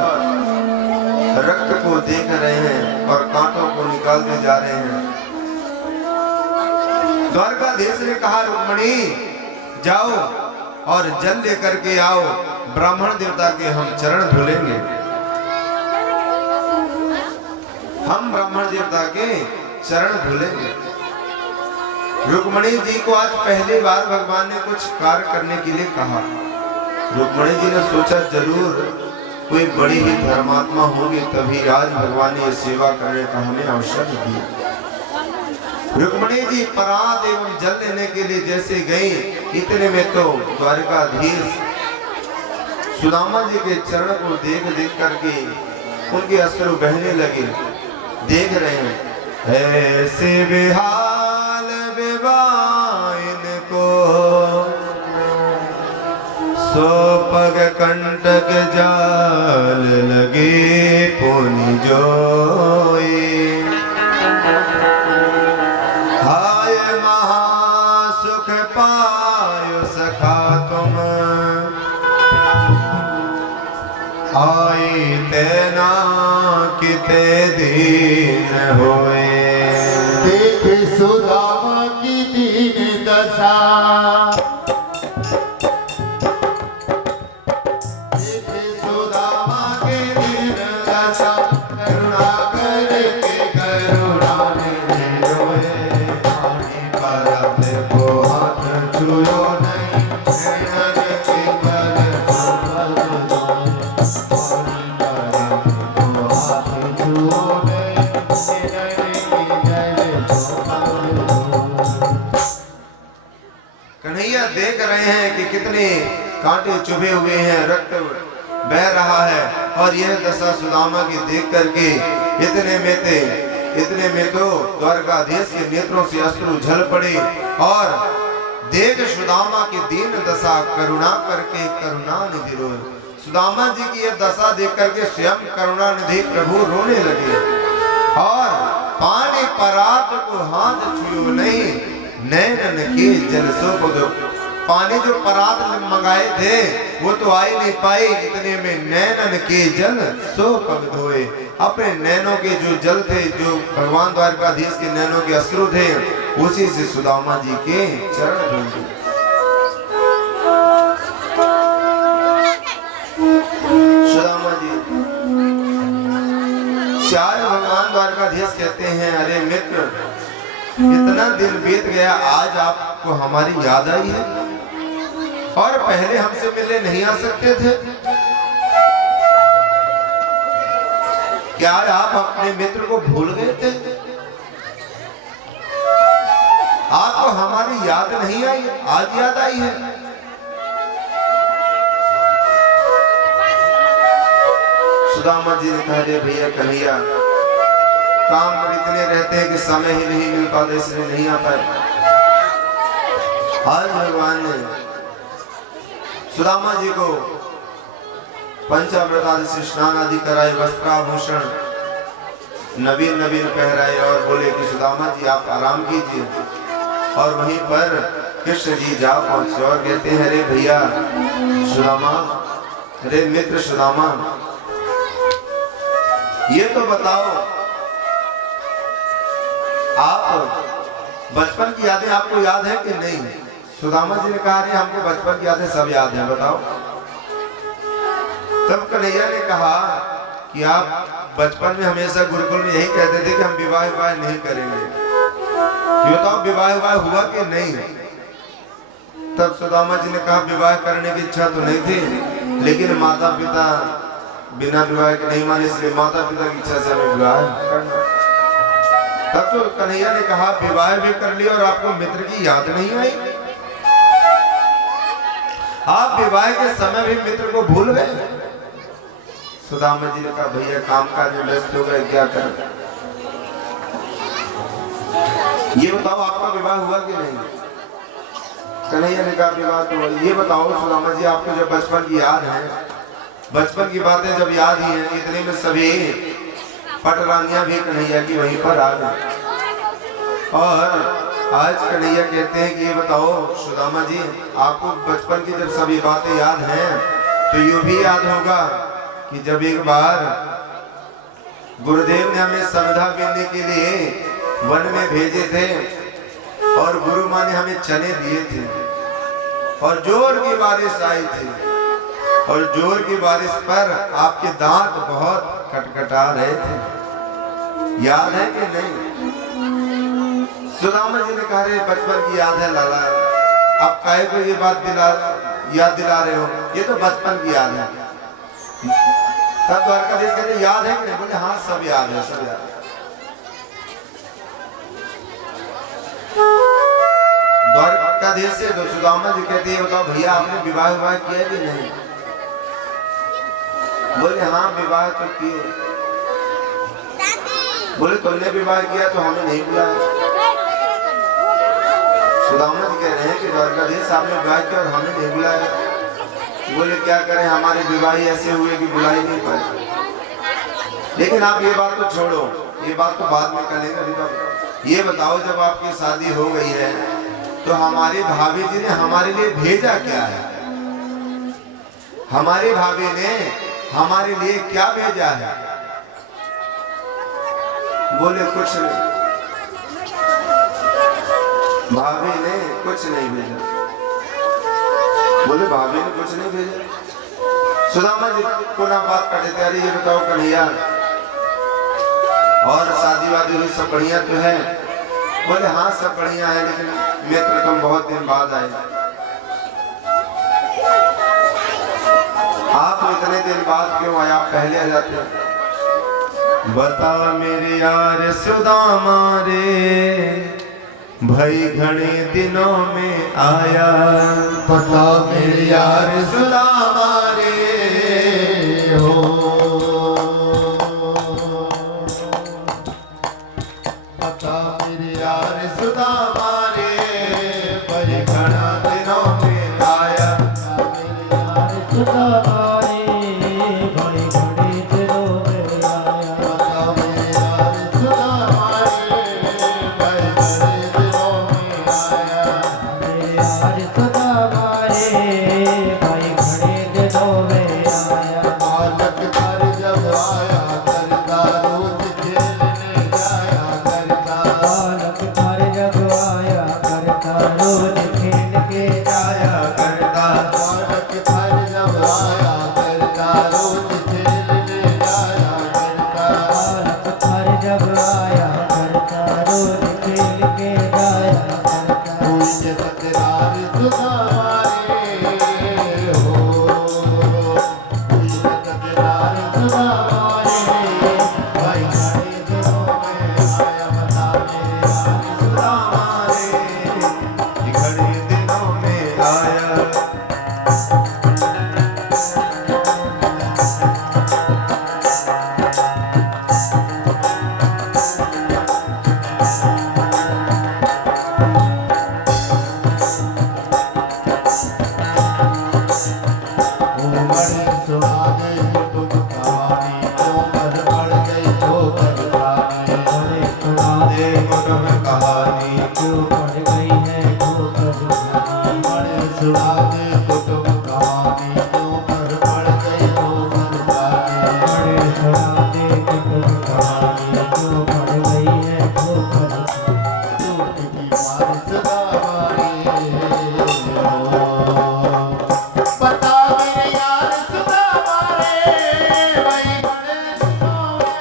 रक्त को देख रहे हैं और कांटों को निकालते जा रहे हैं। द्वारकाधीश ने कहा रुक्मणी जाओ और जल लेकर के आओ, ब्राह्मण देवता के हम चरण धुलेंगे। हम ब्राह्मण देवता के चरण धुलेंगे। रुक्मणी जी को आज पहली बार भगवान ने कुछ कार्य करने के लिए कहा। रुक्मणी जी ने सोचा जरूर कोई बड़ी ही धर्मात्मा होगी तभी आज भगवान ने सेवा करने का हमें अवसर दिया। रुक्मणी जी परात एवं जल लेने के लिए जैसे गई, इतने में तो द्वारकाधीश सुदामा जी के चरण को देख देख करके उनके अश्रु बहने लगे। देख रहे हैं ऐसे बेहाल बेवाइन को सो पग कंटक जाल लगे पुनि जोई। हाय महासुख पायो सखा तुम आई तेना किते दीन होए। देख सुदामा की दीन दशा, कन्हैया देख रहे हैं कि कितने कांटे चुभे हुए हैं, रक्त बह रहा है और यह दशा सुदामा की देख करके इतने में तो द्वारकाधीश के नेत्रों से अश्रु झल पड़े और देख सुदामा की दीन दशा करुणा करके करुणा निधि रोए। सुदामा जी की यह दशा देख करके स्वयं करुणा निधि प्रभु रोने लगे और पानी परात को हाथ छुओ नहीं, नैनन के जल सो दो। पानी जो परात मंगाए थे वो तो आ ही नहीं पाई, इतने में नैनन के जल सो पग धोए। अपने नैनों के जो जल थे, जो भगवान द्वारकाधीश के नैनों के अश्रु थे, उसी से सुदामा जी के चरण धोए। सुदामा जी चार भगवान द्वारकाधीश कहते हैं अरे मित्र, इतना दिन बीत गया, आज आपको हमारी याद आई है और पहले हमसे मिलने नहीं आ सकते थे क्या? आप अपने मित्र को भूल गए थे? आपको हमारी याद नहीं आई, आज याद आई है? सुदामा जी ने कहा रे भैया कन्हैया, काम पर इतने रहते हैं कि समय ही नहीं मिल पाता, इसलिए नहीं आ पाए। आज भगवान ने सुदामा जी को पंचामृत आदि से स्नान आदि कराए, वस्त्राभूषण नवीन नवीन पहराए और बोले कि सुदामा जी आप आराम कीजिए। और वहीं पर कृष्ण जी जा पहुंचे और कहते हैं, अरे भैया सुदामा, अरे मित्र सुदामा, ये तो बताओ आप बचपन की यादें आपको याद है कि नहीं? सुदामा जी ने कहा, अरे हमको बचपन की यादें सब याद है, बताओ। तब कन्हैया ने कहा कि आप बचपन में हमेशा गुरुकुल में यही कहते थे कि हम विवाह नहीं करेंगे, ये बताओ विवाह हुआ कि नहीं? तब सुदामा जी ने कहा, विवाह करने की इच्छा तो नहीं थी, लेकिन माता पिता बिना विवाह के नहीं माने, इसलिए माता पिता की इच्छा से हमें विवाह करना। तब तो कन्हैया ने कहा, विवाह भी कर लिया और आपको मित्र की याद नहीं आई? आप विवाह के समय भी मित्र को भूल गए? सुदामा जी ने कहा, भैया काम काज में व्यस्त हो गए, क्या करें? ये बताओ आपका विवाह हुआ कि नहीं? कन्हैया ने कहा, विवाह तो हुआ। ये बताओ सुदामा जी, आपको जब बचपन की याद है, बचपन की बातें जब याद ही हैं, इतने में सभी पटरानियां भी कन्हैया की वहीं पर आ गई। और आज कन्हैया कहते हैं कि ये बताओ सुदामा जी, आपको बचपन की जब सभी बातें याद हैं, तो यूं भी याद होगा कि जब एक बार गुरुदेव ने हमें संविधा पीने के लिए वन में भेजे थे और गुरु माँ ने हमें चने दिए थे और जोर की बारिश आई थी, और जोर की बारिश पर आपके दांत बहुत खटखटा रहे थे, याद है कि नहीं? सुदामा जी ने कहा, रे बचपन की याद है लाला, अब काहे को ये बात याद दिला रहे हो? ये तो बचपन की याद है। तब द्वारकाधीश कहते, याद है कि नहीं? बोले हाँ सब याद है, सब याद है। द्वारकाधीश से सुदामा जी कहते हैं, बताओ भैया आपने विवाह किया कि नहीं? बोले हाँ विवाह तो किए। बोले तुमने विवाह किया तो हमें नहीं बुलाया? सुदामा जी कह रहे हैं कि द्वारकाधीश आपने विवाह किया और हमें नहीं बुलाया। बोले क्या करें, हमारे विवाह ऐसे हुए कि बुला ही नहीं पाए। लेकिन आप ये बात तो छोड़ो, ये बात तो बाद में करेंगे। अभी तो ये बताओ, जब आपकी शादी हो गई है तो हमारी भाभी जी ने हमारे लिए भेजा क्या है? हमारी भाभी ने हमारे लिए क्या भेजा है? बोले कुछ नहीं, भाभी ने कुछ नहीं भेजा। बोले भाभी ने कुछ नहीं भेजा। सुदामा जी पुनः बात कर देते, अरे ये बताओ कन्हैया, और शादी वादी हुई सब बढ़िया तो है? बोले हाँ सब बढ़िया है, लेकिन मित्र तुम बहुत दिन बाद आए, आप इतने दिन बाद क्यों आए? आप पहले आ जाते। बता मेरे यार सुदामा रे, भाई घने दिनों में आया। पता मेरे यार सुदामा रे हो, पता मेरे यार सुदामा रे, भाई घना दिनों में आया। मेरे यार सुदामा रे, भाई घने दिनों में आया। पता मेरे यार सुदामा रे, भाई घने दिनों में आया। मेरे यार सुदामा रे, भाई घने दिनों में आया। बालक घर जब आया करता, रोज खेलने जाया करता। बालक घर जब आया करता, रोज खेल के जाया करता। बालक घर जब आया करता, रोज खेलने जाया करता। बालक घर जब आया करता, रोज खेल के जाया करता। पूज्य तकरार सुदामा रे हो, पूज्य तकरार सुदामा रे, भाई घने दिनों में आया। बता मेरे यार सुदामा रे, घने दिनों में आया। सुना दे कुटुंब कहानी क्यों पर पड़ गए हो मर्दानी बड़े सुना दे कुटुंब कहानी क्यों पड़ गई है ठोकर टूट की मार सदा मारी बता मेरे यार सदा मारे भाई बड़े दिनों में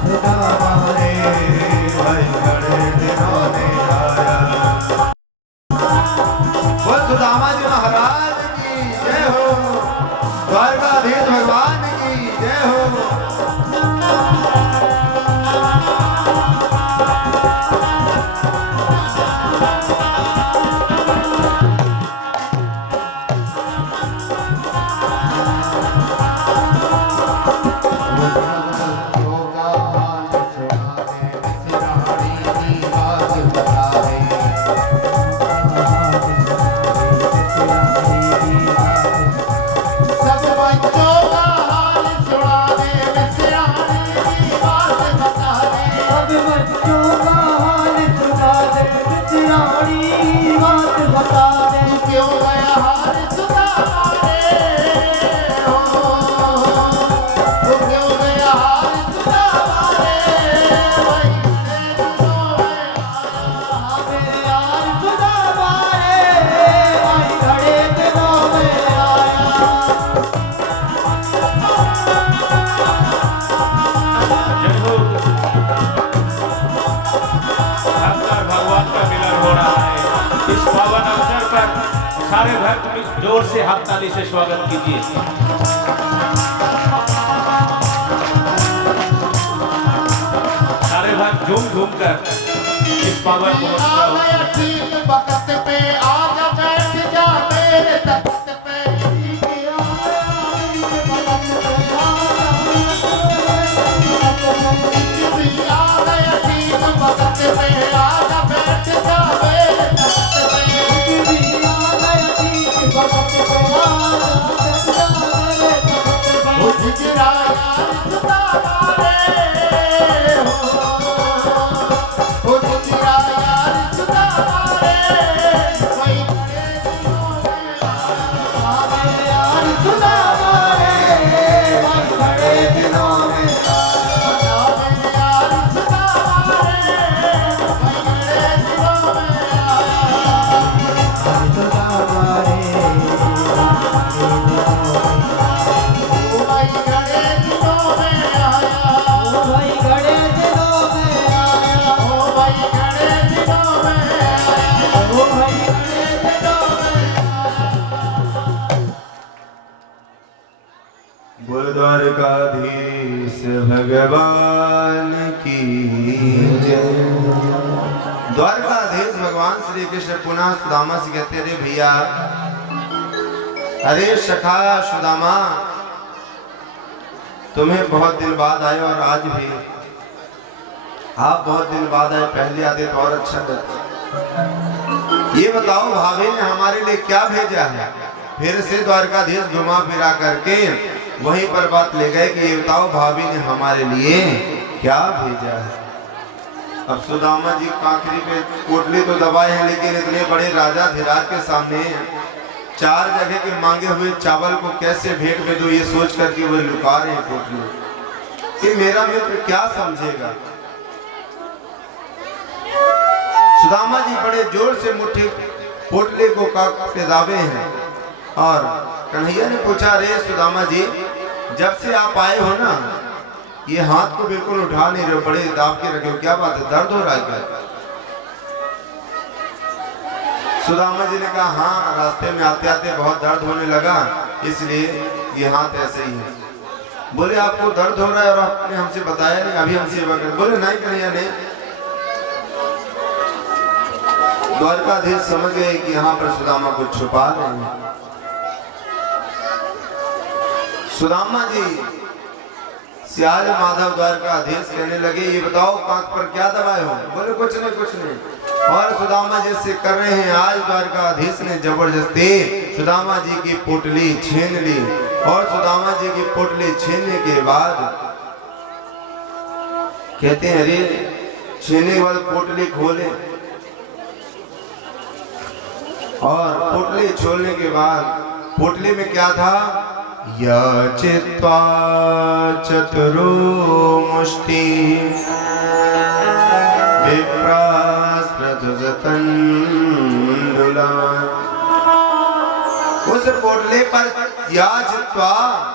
खुदा मारे भाई बड़े दिनों में आया। बोल सुदामा जी महाराज की जय हो, द्वारकाधीश भगवान की जय हो। अब बच्चों का हाल सुना दे बिचरानी बात बता दे क्यों गया हाल सुना रे हो क्यों गया हाल सुना रे भाई मेरे यार खुदा मारे भाई बड़े दिनों में आया भक्तर भगवान का मिलन हो रहा है। इस पावन अवसर पर सारे भक्त जोर से हाथ ताली से स्वागत कीजिए। सारे भक्त झूम झूम कर इस पावन महोत्सव आया ठीक वक्त पे आजा बैठ जा मेरे तख्त पे ठीक आया ठीक वक्त पे आया ठीक वक्त पे आजा बैठ जा मेरे तख्त पे ओ हिजरा यार सदा मारे हो ओ हिजरा यार सदा मारे वही बड़े दिनों में आवे यार सदा मारे वही बड़े दिनों में आवे यार सदा मारे वही बड़े दिनों में खुदा मारे ओ भाई बड़े दिनों में आया भाई बड़े दिनों में आया ओ भाई बड़े दिनों में आया ओ भाई बड़े दिनों में बोल द्वारकाधीश भगवान की जय। द्वारकाधीश भगवान श्री कृष्ण पुनः सुदामा से कहते, अरे भैया, अरे सखा सुदामा, तुम्हें बहुत दिन बाद आए और आज भी आप बहुत दिन बाद आए, पहले आते तो और अच्छा रहता। ये बताओ भाभी ने हमारे लिए क्या भेजा है? फिर से द्वारकाधीश घुमा फिरा करके वहीं पर बात ले गए कि ये बताओ भाभी ने हमारे लिए क्या भेजा है। अब सुदामा जी काखरी पे कोटली तो दबाए हैं, लेकिन इतने बड़े राजा धीराज के सामने 4 जगह के मांगे हुए चावल को कैसे भेंट में दूं, ये सोच करके वो लुका रहे हैं कोटली कि मेरा मित्र क्या समझेगा। सुदामा जी बड़े जोर से मुट्ठी पोटले को काटते दावे हैं और कन्हैया ने पूछा, रे सुदामा जी, जब से आप आए हो ना, ये हाथ को बिल्कुल उठा नहीं रहे हो, बड़े दाब के रखे हो, क्या बात है, दर्द हो रहा है क्या? सुदामा जी ने कहा, हाँ, रास्ते में आते आते बहुत दर्द होने लगा, इसलिए ये हाथ ऐसे ही है। बोले आपको दर्द हो रहा है और आपने हमसे बताया नहीं, अभी हम सेवा करें। बोले नहीं कन्हैया नहीं। द्वारकाधीश समझ गए कि यहाँ पर सुदामा को छुपा रहे हैं। सुदामा जी सियाल माधव द्वारकाधीश कहने लगे, ये बताओ कांख पर क्या दबाए हो? बोले कुछ नहीं कुछ नहीं। और सुदामा जी से कर रहे हैं। आज द्वारकाधीश ने जबरदस्ती सुदामा जी की पोटली छीन ली और सुदामा जी की पोटली छीनने के बाद कहते हैं, अरे छीनने के बाद पोटली खोले और पोटली छोड़ने के बाद पोटली में क्या था? याचित्वा चतुरो मुष्टि विप्रास्त्रतुजतंडुला। उस पोटले पर याचित्वा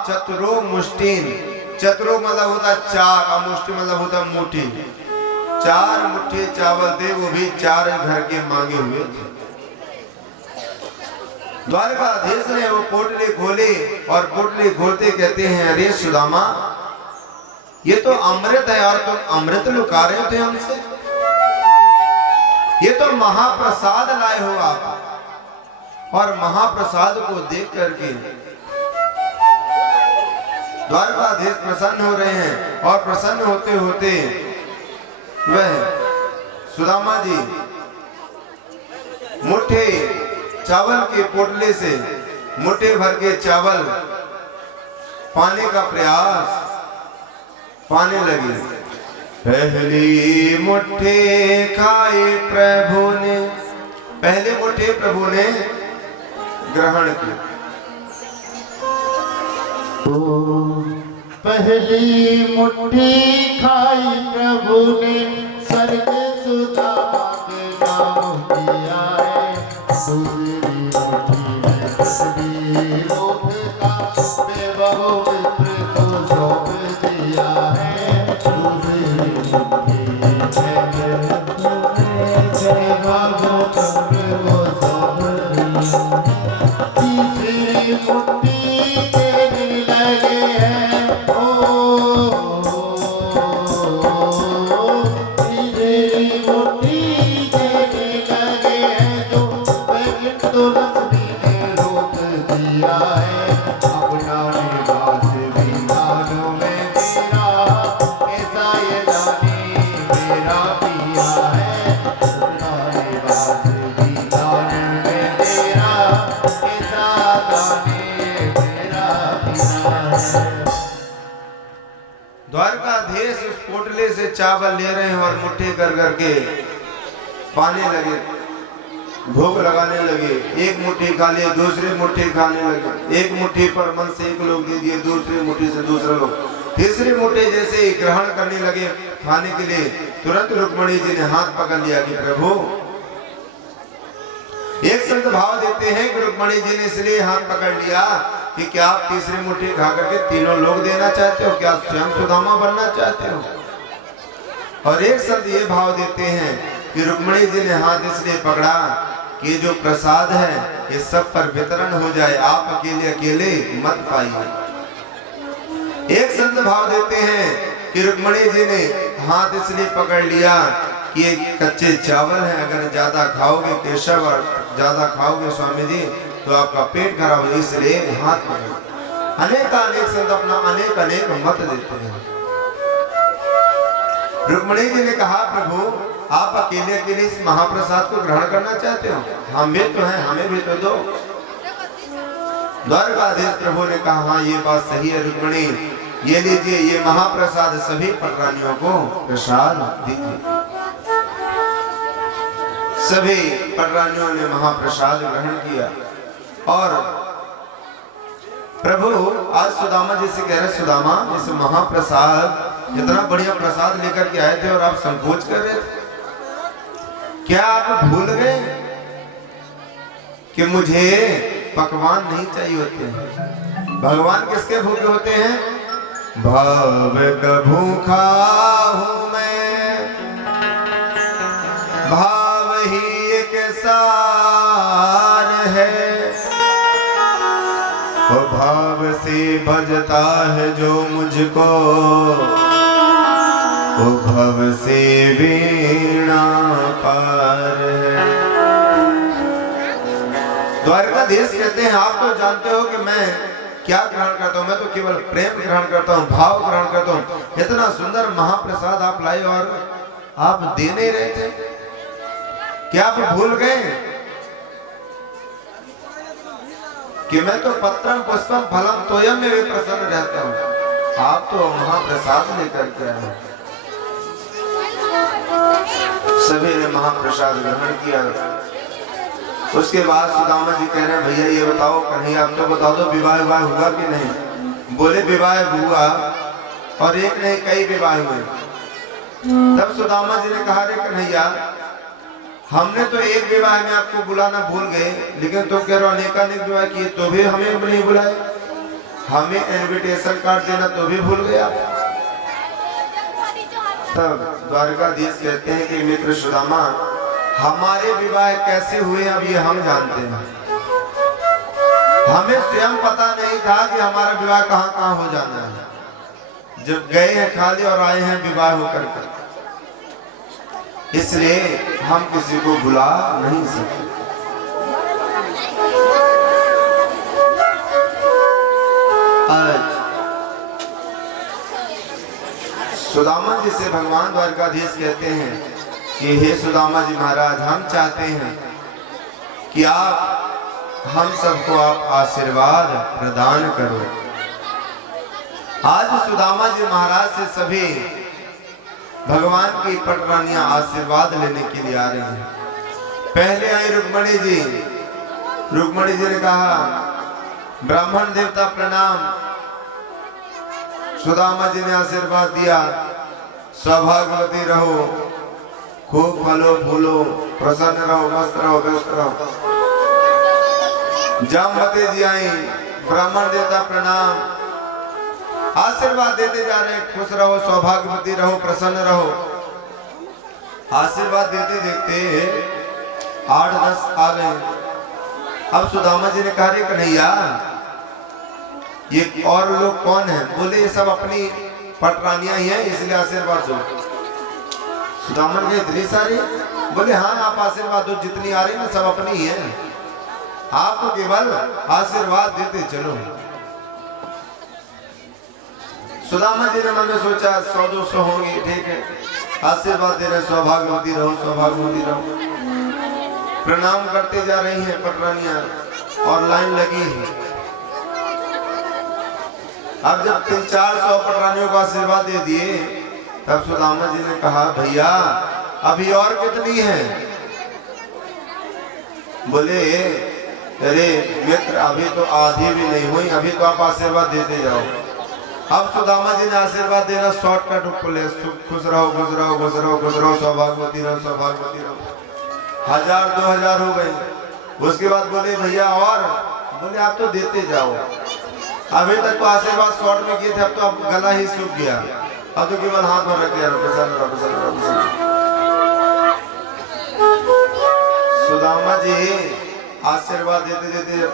चतुरो मुष्टि, चतुरो मतलब होता चार और मुष्टि मतलब होता मुट्ठी। 4 मुट्ठी चावल थे, वो भी 4 घर के मांगे हुए थे। द्वारकाधीश ने वो पोटली खोली और पोटली खोलते कहते हैं, अरे सुदामा, ये तो अमृत है और तुम अमृत लुका रहे थे हमसे। ये तो महाप्रसाद लाए हो आप। और महाप्रसाद को देख करके द्वारकाधीश प्रसन्न हो रहे हैं और प्रसन्न होते होते वह सुदामा जी मुट्ठी चावल के पोटले से मुट्ठी भर के चावल पाने का प्रयास पाने लगे। पहली मुट्ठी खाई प्रभु ने, पहले मुट्ठी प्रभु ने ग्रहण की। पहली मुट्ठी खाई प्रभु ने, स्वर्ग सुदामा के नाम किया है। दूसरी मुट्ठी में दूसरी लोक का बेबहु मित्र को सौंप दिया है। दूसरी मुट्ठी में बेबहु मित्र को सौंप दिया। तीसरी मुट्ठी देने लगे हैं, तीसरी मुट्ठी देने लगे हैं, जो तुरंत भी ने रोक दिया है। अपना निवास विमानों में मेरा, ऐसा ये दानी मेरा पिया है। अपना निवास विमान में मेरा, ऐसा दानी मेरा पिया है। द्वारकाधीश उस पोटले से चावल ले रहे हैं और मुट्ठी कर करके पाने लगे, भोग लगाने लगे। एक मुट्ठी खा लिए, दूसरी मुट्ठी खाने लगे। एक मुट्ठी पर मन से एक लोग दे दिए, दूसरी मुट्ठी से दूसरा लोग। तीसरी मुट्ठी जैसे ही ग्रहण करने लगे खाने के लिए, तुरंत रुक्मणी जी ने हाथ पकड़ लिया कि प्रभु, एक संत भाव देते हैं कि रुक्मणी जी ने इसलिए हाथ पकड़ लिया कि क्या आप तीसरी मुट्ठी खा करके तीनों लोग देना चाहते हो? क्या स्वयं सुदामा बनना चाहते हो? और एक संत ये भाव देते हैं कि रुक्मणी जी ने हाथ इसलिए पकड़ा कि जो प्रसाद है ये सब पर वितरण हो जाए, आप अकेले अकेले मत पाइए। एक संत भाव देते हैं कि रुक्मणी जी ने हाथ इसलिए पकड़ लिया कि ये कच्चे चावल हैं, अगर ज्यादा खाओगे केशव और ज्यादा खाओगे स्वामी जी तो आपका पेट खराब हो, इसलिए हाथ पकड़। अनेक संत अपना अनेक मत देते हैं। रुक्मणी जी ने कहा, प्रभु आप अकेले अकेले इस महाप्रसाद को ग्रहण करना चाहते हो? हम भी तो हैं, हमें भी तो दो। द्वारकाधीश प्रभु ने कहा, हाँ ये बात सही है रुक्मणी, ये लीजिए, ये महाप्रसाद सभी पटरानियों को प्रसाद दीजिए। सभी पटरानियों ने महाप्रसाद ग्रहण किया। और प्रभु आज सुदामा जी से कह रहे, सुदामा इस महाप्रसाद, इतना बढ़िया प्रसाद लेकर के आए थे और आप संकोच कर रहे थे, क्या आप भूल गए कि मुझे पकवान नहीं चाहिए होते हैं? भगवान किसके भूखे होते हैं? भाव का भूखा हूं मैं, भाव ही एक सार है, वो भाव से भजता है जो मुझको, वो भव से वीणा पार है। द्वारकाधीश कहते हैं, आप तो जानते हो कि मैं क्या ग्रहण करता हूँ, मैं तो केवल प्रेम ग्रहण करता हूँ, भाव ग्रहण करता हूँ। इतना सुंदर महाप्रसाद आप लाए और आप दे नहीं रहे थे, क्या आप भूल गए कि मैं तो पत्रम पुष्पम फलम तोयम में भी प्रसन्न रहता हूँ? आप तो महाप्रसाद लेकर के आए। सभी ने महाप्रसाद ग्रहण किया उसके बाद सुदामा जी कह रहे हैं भैया ये बताओ कन्हैया आप तो बता दो विवाह विवाह हुआ कि नहीं। बोले विवाह हुआ और एक नहीं कई विवाह हुए। तब सुदामा जी ने कहा रे कन्हैया हमने तो एक विवाह में आपको बुलाना भूल गए, लेकिन तुम कह रहे हो अनेकानेक विवाह किए तो भी हमें नहीं बुलाए, हमें इनविटेशन कार्ड देना तो भी भूल गए आप। तब द्वारकाधीश कहते हैं कि मित्र सुदामा हमारे विवाह कैसे हुए अब ये हम जानते हैं, हमें स्वयं पता नहीं था कि हमारा विवाह कहाँ कहाँ हो जाना है। जब गए हैं खाली और आए हैं विवाह होकर कर, इसलिए हम किसी को बुला नहीं सकते। आज सुदामा जी से भगवान द्वारकाधीश कहते हैं कि हे सुदामा जी महाराज हम चाहते हैं कि आप हम सबको आप आशीर्वाद प्रदान करो। आज सुदामा जी महाराज से सभी भगवान की पटरानियां आशीर्वाद लेने के लिए आ रही हैं। पहले आई रुक्मणी जी। रुक्मणी जी ने कहा ब्राह्मण देवता प्रणाम। सुदामा जी ने आशीर्वाद दिया सौभाग्यवती रहो, खूब फलो फूलो, प्रसन्न रहो, मस्त रहो, व्यस्त रहो। जामवती जी आई, ब्राह्मण देवता प्रणाम, आशीर्वाद देते जा रहे हैं खुश रहो, सौभाग्यवती रहो, प्रसन्न रहो। आशीर्वाद देते देखते 8-10 आ गए। अब सुदामा जी ने कहा रे कन्हैया ये और लोग कौन हैं? बोले ये सब अपनी पटरानियां ही हैं इसलिए आशीर्वाद दो। सुदामा ने इतनी सारी? बोले हाँ आप आशीर्वाद दो, जितनी आ रही ना सब अपनी ही है, आपको केवल आशीर्वाद देते चलो। सुदामा जी ने मन में सोचा 100-200 होंगे, ठीक है आशीर्वाद दे रहे सौभाग्यवती रहो, सौभाग्यवती रहो। प्रणाम करते जा रही हैं पटरानियां और लाइन लगी है। अब जब 300-400 पटरानियों को आशीर्वाद दे दिए तब सुदामा जी ने कहा भैया अभी और कितनी है? बोले अरे मित्र अभी तो आधी भी नहीं हुई, अभी तो आप आशीर्वाद देते जाओ। अब सुदामा जी ने आशीर्वाद देना शॉर्टकट बोले खुश रहो, खुश रहो, खुश रहो, खुश रहो, सौभाग्यवती रहो, सौभाग्यवती रहो। 1000-2000 हो गए। उसके बाद बोले भैया और? बोले आप तो देते जाओ, अभी तक तो आशीर्वाद शॉर्ट में किए थे, अब तो अब गला ही सूख गया, अब तो केवल हाथ में रख दिया। सुदामा जी आशीर्वाद देते देते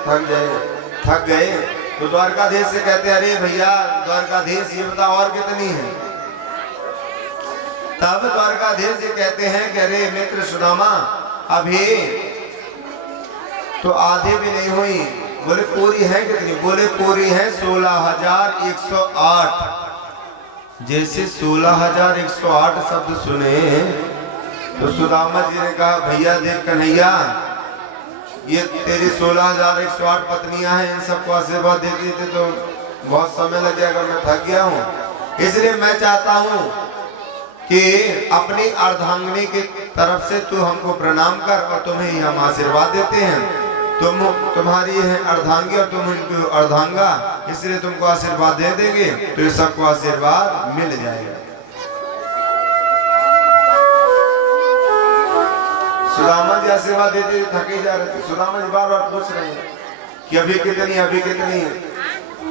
थक गए तो द्वारकाधीश से कहते अरे भैया द्वारकाधीश ये बताओ और कितनी है? तब द्वारकाधीश जी कहते हैं कि अरे मित्र सुदामा अभी तो आधे भी नहीं हुई। बोले पूरी है कितनी? बोले पूरी है 16,108। जैसे 16,108 शब्द सुने तो सुदामा जी ने कहा भैया देख कन्हैया ये तेरी 16,108 पत्नियां हैं, इन सबको आशीर्वाद दे देते तो बहुत समय लग जाएगा, मैं थक गया हूँ। इसलिए मैं चाहता हूँ कि अपनी अर्धांगिनी की तरफ से तू हमको प्रणाम कर और तुम्हें हम आशीर्वाद देते हैं। तुम तुम्हारी है अर्धांगी और तुम इनको अर्धांगा, इसलिए तुमको आशीर्वाद दे देंगे तो ये सबको आशीर्वाद मिल जाएगा। सुदामा जी आशीर्वाद देते थके जा रहे थे। सुदामा जी बार बार पूछ रहे हैं कि अभी कितनी, अभी कितनी है?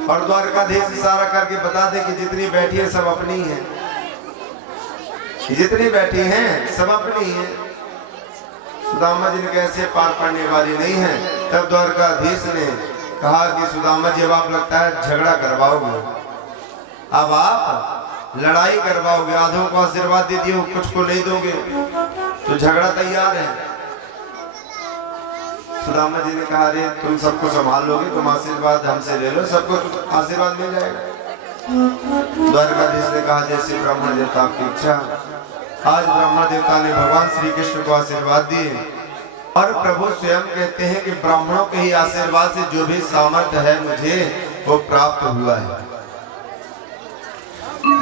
और द्वारकाधीश इशारा करके बता दे कि जितनी बैठी है सब अपनी है, जितनी बैठी हैं सब अपनी है। सुदामा जी ने कैसे पार पाने वाली नहीं है। तब द्वारकाधीश ने कहा कि सुदामा जी अब आप लगता है झगड़ा करवाओगे, अब आप लड़ाई करवाओगे, आधों को आशीर्वाद दे दिए कुछ को नहीं दोगे तो झगड़ा तैयार है। सुदामा जी ने कहा अरे तुम सबको संभाल लोगे, तुम आशीर्वाद हमसे ले लो, सबको आशीर्वाद मिल जाएगा। द्वारकाधीश ने कहा जैसे ब्राह्मण देवता की इच्छा। आज ब्राह्मण देवता ने भगवान श्री कृष्ण को आशीर्वाद दिए और प्रभु स्वयं कहते हैं कि ब्राह्मणों के ही आशीर्वाद से जो भी सामर्थ्य है मुझे वो प्राप्त हुआ है।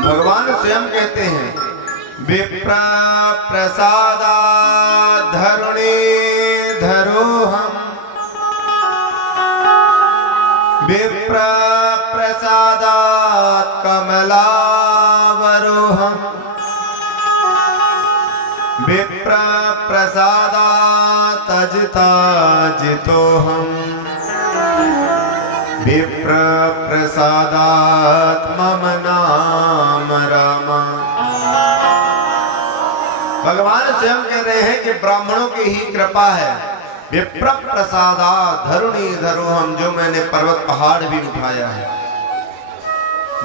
भगवान स्वयं कहते हैं विप्र प्रसादा धरुणे धरो हम विप्र प्रसादात् कमलावरोहम् विप्र प्रसादात् अजिताजितोऽहम् विप्र प्रसादात् मम नाम रामा। भगवान स्वयं कह रहे हैं कि ब्राह्मणों की ही कृपा है। विप्र प्रसादात् धरुणी धरोहम, जो मैंने पर्वत पहाड़ भी उठाया है,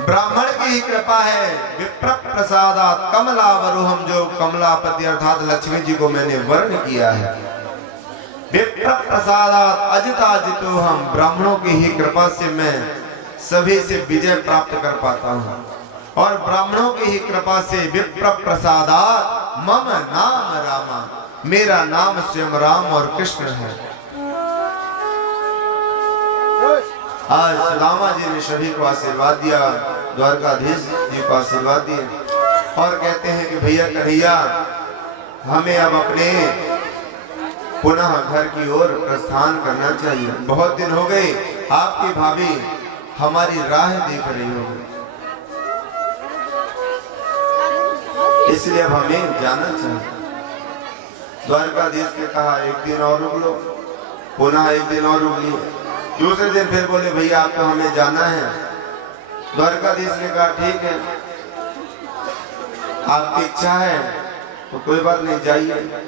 ब्राह्मण की ही कृपा है। विप्र प्रसादात् कमलावरोहम, जो कमलापति अर्थात लक्ष्मी जी को मैंने वर्ण किया है। विप्र प्रसादात् अजिताजितोहम, ब्राह्मणों की ही कृपा से मैं सभी से विजय प्राप्त कर पाता हूँ। और ब्राह्मणों की ही कृपा से विप्र प्रसादात् मम नाम रामा, मेरा नाम स्वयं राम और कृष्ण है। आज सुदामा जी ने सभी को आशीर्वाद दिया, द्वारकाधीश जी को आशीर्वाद दिए और कहते हैं कि भैया कन्हैया, हमें अब अपने पुनः घर की ओर प्रस्थान करना चाहिए। बहुत दिन हो गए, आपकी भाभी हमारी राह देख रही होगी, इसलिए अब हमें जाना चाहिए। द्वारकाधीश ने कहा एक दिन और रुक लो, पुनः एक दिन और रुक लिए। दूसरे दिन फिर बोले भैया आपको हमें जाना है। द्वारकाधीश ने कहा ठीक है, आपकी इच्छा है तो कोई बात नहीं, जाइए,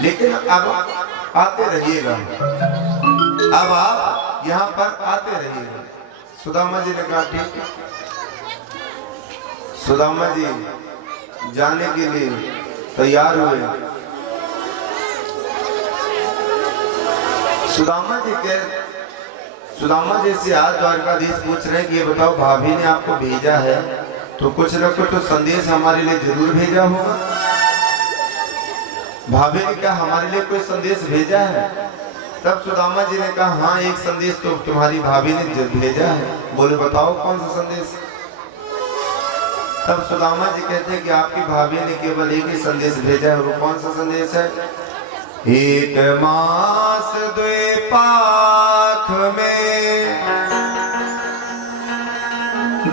लेकिन अब आते रहिएगा, अब आप यहाँ पर आते रहिएगा। सुदामा जी ने कहा ठीक है। सुदामा जी जाने के लिए तैयार हुए। सुदामा जी से आज द्वारकाधीश पूछ रहे हैं कि ये बताओ, भाभी ने आपको भेजा है तो कुछ न कुछ तो संदेश हमारे लिए जरूर भेजा होगा। भाभी ने क्या हमारे लिए कोई संदेश भेजा है? तब सुदामा जी ने कहा हाँ, एक संदेश तो तुम्हारी भाभी ने भेजा है। बोले बताओ कौन सा संदेश? तब सुदामा जी कहते हैं कि आपकी भाभी ने केवल एक ही संदेश भेजा है। वो कौन सा संदेश है? एक मास द्विपाख में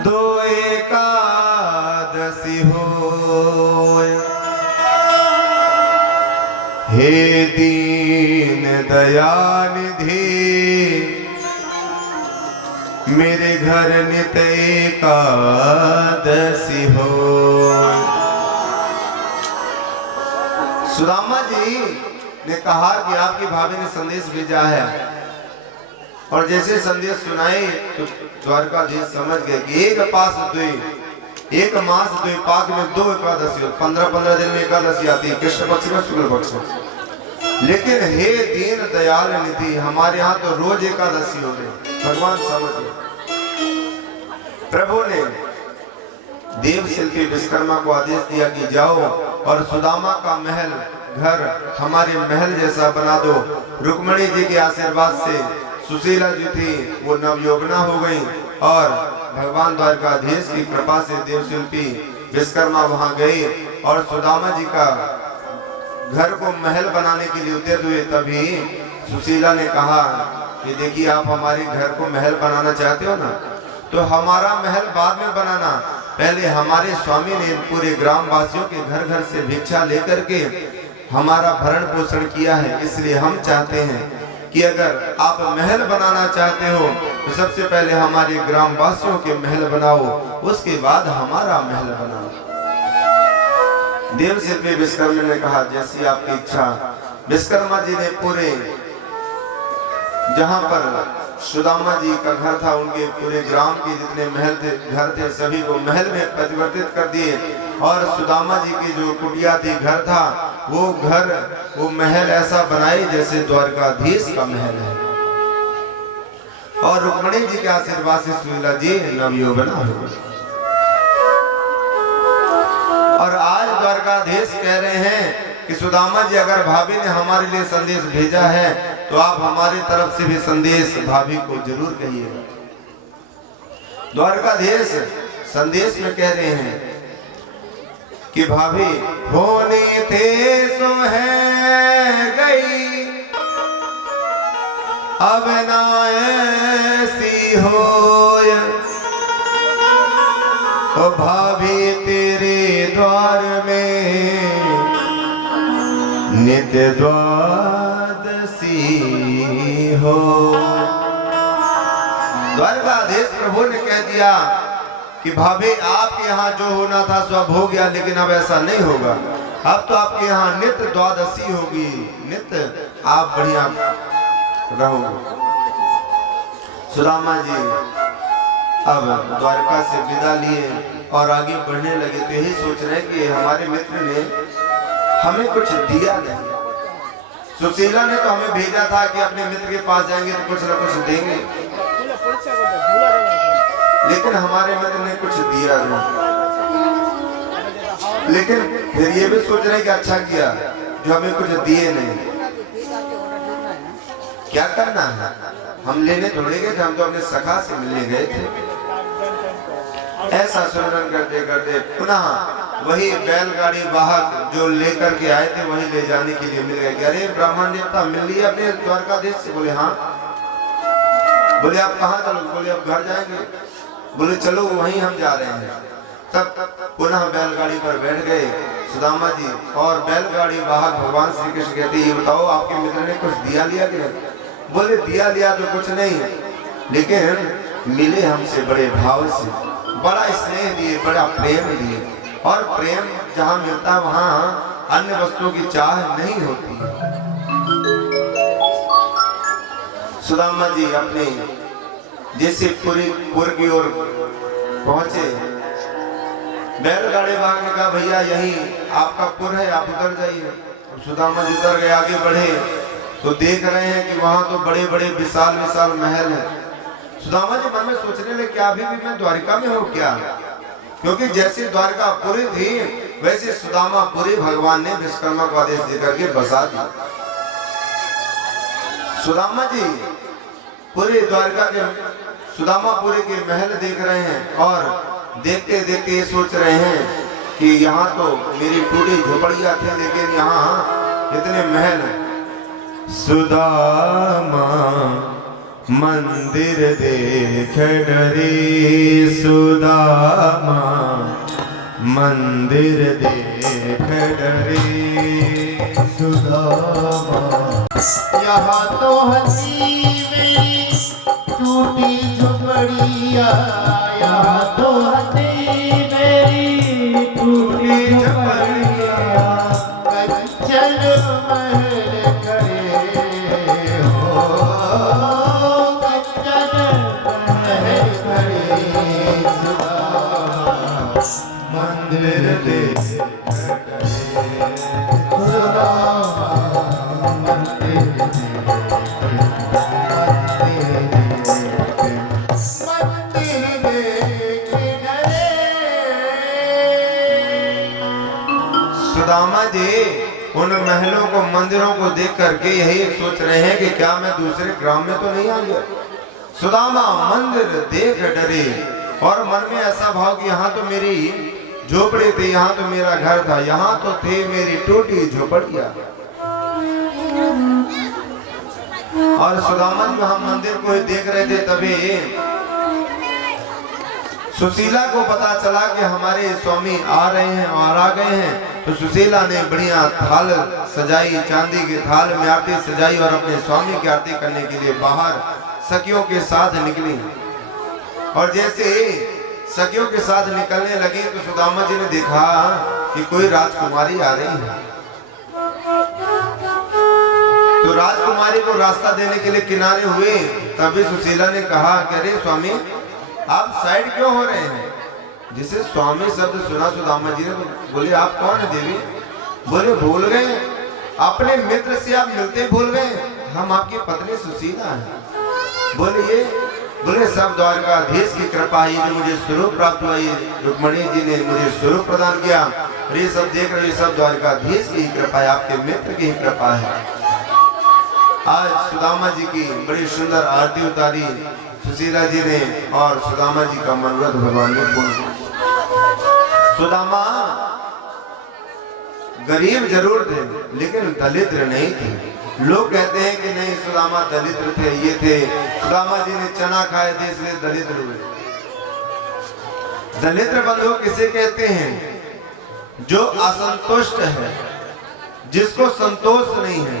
दो एकादशी होय, हे दीन दयानिधि मेरे घर नित एकादशी हो। सुदामा जी ने कहा कि आपकी भाभी ने संदेश भेजा है, और जैसे संदेश सुनाए तो द्वारकाधीश समझ गए कि एक मास द्विपाक में दो एकादशी, 15-15 दिन में एकादशी आती है, कृष्ण पक्ष में शुक्ल पक्ष में। लेकिन हे दीन दयाल निधि, हमारे यहाँ तो रोज एकादशी हो गई। भगवान समझ गए। प्रभु ने देव शिल्पी विश्वकर्मा को आदेश दिया कि जाओ और सुदामा का महल घर हमारे महल जैसा बना दो। रुक्मणी जी के आशीर्वाद से सुशीला जी थी वो नवयोगना हो गई, और भगवान द्वारकाधीश की कृपा से देव शिल्पी विश्वकर्मा वहां गए और सुदामा जी का घर को महल बनाने के लिए उद्यत हुए। तभी सुशीला ने कहा कि देखिए, आप हमारे घर को महल बनाना चाहते हो ना, तो हमारा महल बाद में बनाना, पहले हमारे स्वामी ने पूरे ग्राम वासियों के घर घर से भिक्षा लेकर के हमारा भरण पोषण किया है। इसलिए हम चाहते हैं कि अगर आप महल बनाना चाहते हो तो सबसे पहले हमारे ग्राम वासियों के महल बनाओ, उसके बाद हमारा महल बनाओ। देव शिल्पी विश्वकर्मा ने कहा जैसी आपकी इच्छा। विश्वकर्मा जी ने पूरे जहां पर सुदामा जी का घर था, उनके पूरे ग्राम के जितने महल थे, घर थे, सभी को महल में परिवर्तित कर दिए। और सुदामा जी की जो कुटिया थी, घर था, वो महल ऐसा बनाए जैसे द्वारकाधीश का महल है। और रुक्मणी जी के आशीर्वाद से सुशीला जी नवयोगना हो गई। और आज द्वारकाधीश कह रहे हैं कि सुदामा जी, अगर भाभी ने हमारे लिए संदेश भेजा है तो आप हमारी तरफ से भी संदेश भाभी को जरूर कहिएगा। द्वारकाधीश संदेश में कह रहे हैं कि भाभी होने थे सो है गई, अब ना ऐसी हो ओ भाभी तेरे द्वार में नित्य द्वादशी हो। द्वारकाधीश प्रभु ने कह दिया कि भाभी आपके यहाँ जो होना था सब हो गया, लेकिन अब ऐसा नहीं होगा। अब तो आपके यहाँ नित्य द्वादशी होगी, नित्य आप बढ़िया रहोगे। सुदामा जी अब द्वारका से विदा लिए और आगे बढ़ने लगे तो यही सोच रहे हैं कि हमारे मित्र ने हमें कुछ दिया नहीं। सुशीला ने तो हमें भेजा था कि अपने मित्र के पास जाएंगे तो कुछ ना कुछ देंगे, लेकिन हमारे मित्र ने कुछ दिया नहीं। लेकिन फिर ये भी सोच रहे हैं कि अच्छा किया जो हमें कुछ दिए नहीं। क्या करना है, हम लेने थोड़े गए थे, हम तो अपने सखा से मिलने गए थे। ऐसा सुमिरन करते करते पुनः वही बैलगाड़ी वाहक जो लेकर के आए थे वही ले जाने के लिए मिल गए। अरे ब्राह्मण देवता मिल लिए अपने द्वारकाधीश से? बोले हाँ। बोले आप कहाँ चलोगे? बोले अब घर जाएंगे। बोले चलो वहीं हम जा रहे हैं। तब पुनः बैलगाड़ी पर बैठ गए सुदामा जी और बैलगाड़ी वाहक भगवान श्री कृष्ण कहते ये बताओ आपके मित्र ने कुछ दिया लिया कि नहीं? बोले दिया लिया तो कुछ नहीं, लेकिन मिले हमसे बड़े भाव से, बड़ा स्नेह दिए, बड़ा प्रेम दिए। और प्रेम जहाँ मिलता है वहाँ अन्य वस्तुओं की चाह नहीं होती। सुदामा जी अपने जैसे पुर की ओर पहुंचे, बैलगाड़ी वाहक ने कहा भैया यही आपका पुर है, आप उतर जाइए। सुदामा जी उतर गए, आगे बढ़े तो देख रहे हैं कि वहां तो बड़े बड़े विशाल विशाल महल हैं। सुदामा जी मन में सोचने लगे क्या अभी भी मैं द्वारिका में हूँ क्या? क्योंकि जैसे द्वारका पुरी थी वैसे सुदामा पुरी भगवान ने विश्वकर्मा को आदेश देकर के बसा दिया। सुदामा जी पूरे द्वारका के सुदामापुरी के महल देख रहे हैं और देखते देखते ये सोच रहे हैं कि यहाँ तो मेरी टूटी झोपड़ियाँ थी, लेकिन यहाँ इतने महल हैं। सुदामा मंदिर देख डरे, सुदामा मंदिर देख डरे, सुदामा यहाँ तो हंसी मेरी टूटी झोपड़िया, यहाँ तो हंसी मेरी टूटी झोपड़िया, कंचन महल करे हो, कंचन महल करे, सुदामा मंदिर देख सुदामा जी उन महलों को मंदिरों को देख करके यही सोच रहे हैं कि क्या मैं दूसरे ग्राम में तो नहीं आ गया। सुदामा मंदिर देख डरे और मन में ऐसा भाव कि यहाँ तो मेरी झोपड़ी थी, यहाँ तो मेरा घर था, यहाँ तो थे मेरी टूटी झोपड़ियाँ। और सुदामा जी वहां मंदिर को ही देख रहे थे, तभी सुशीला को पता चला कि हमारे स्वामी आ रहे हैं और आ गए हैं। तो सुशीला ने बढ़िया थाल सजाई, चांदी के थाल में आरती सजाई और अपने स्वामी की आरती करने के लिए बाहर सखियों के साथ निकली। और जैसे सखियों के साथ निकलने लगी तो सुदामा जी ने देखा कि कोई राजकुमारी आ रही है। तो राजकुमारी को रास्ता देने के लिए किनारे हुए, तभी सुशीला ने कहा कि अरे स्वामी आप साइड क्यों हो रहे हैं? जिसे स्वामी शब्द सुना सुदामा जी ने बोले आप कौन है देवी? बोले भूल गए, अपने मित्र से आप मिलते भूल गए, हम आपकी पत्नी सुशीला हैं। बोले ये? बोले सब द्वारकाधीश की कृपा है, जो मुझे स्वरूप प्राप्त हुआ, ये रुक्मणी जी ने मुझे स्वरूप प्रदान किया। और ये सब देख रहे, सब द्वारकाधीश की कृपा है, आपके मित्र की कृपा है। आज सुदामा जी की बड़ी सुंदर आरती उतारी सुशीला जी ने और सुदामा जी का मनोरथ भगवान ने पूर्ण। सुदामा गरीब जरूर थे लेकिन दलिद्र नहीं थे। लोग कहते हैं कि नहीं सुदामा दलिद्र थे, ये थे सुदामा जी ने चना खाए थे इसलिए दलिद्र हुए। दरिद्र बंधु किसे कहते हैं? जो असंतुष्ट है, जिसको संतोष नहीं है।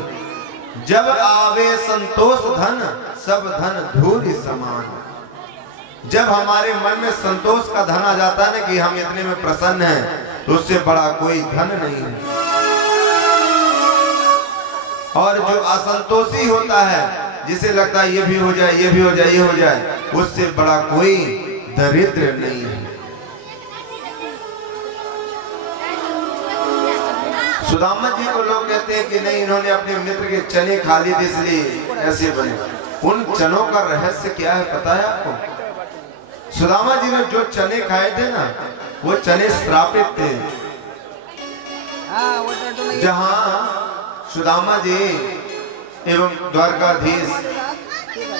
जब आवे संतोष धन, सब धन धूल समान। जब हमारे मन में संतोष का धन आ जाता है ना कि हम इतने में प्रसन्न हैं, तो उससे बड़ा कोई धन नहीं है। और जो असंतोषी होता है, जिसे लगता है ये भी हो जाए, ये भी हो जाए, ये हो जाए, उससे बड़ा कोई दरिद्र नहीं है। सुदामा जी को लोग कहते हैं कि नहीं, इन्होंने अपने मित्र के चने खा लिए थे इसलिए ऐसे बने। उन चनों का रहस्य क्या है पता है आपको? सुदामा जी ने जो चने खाए थे ना, वो चने श्रापित थे। जहां सुदामा जी एवं द्वारकाधीश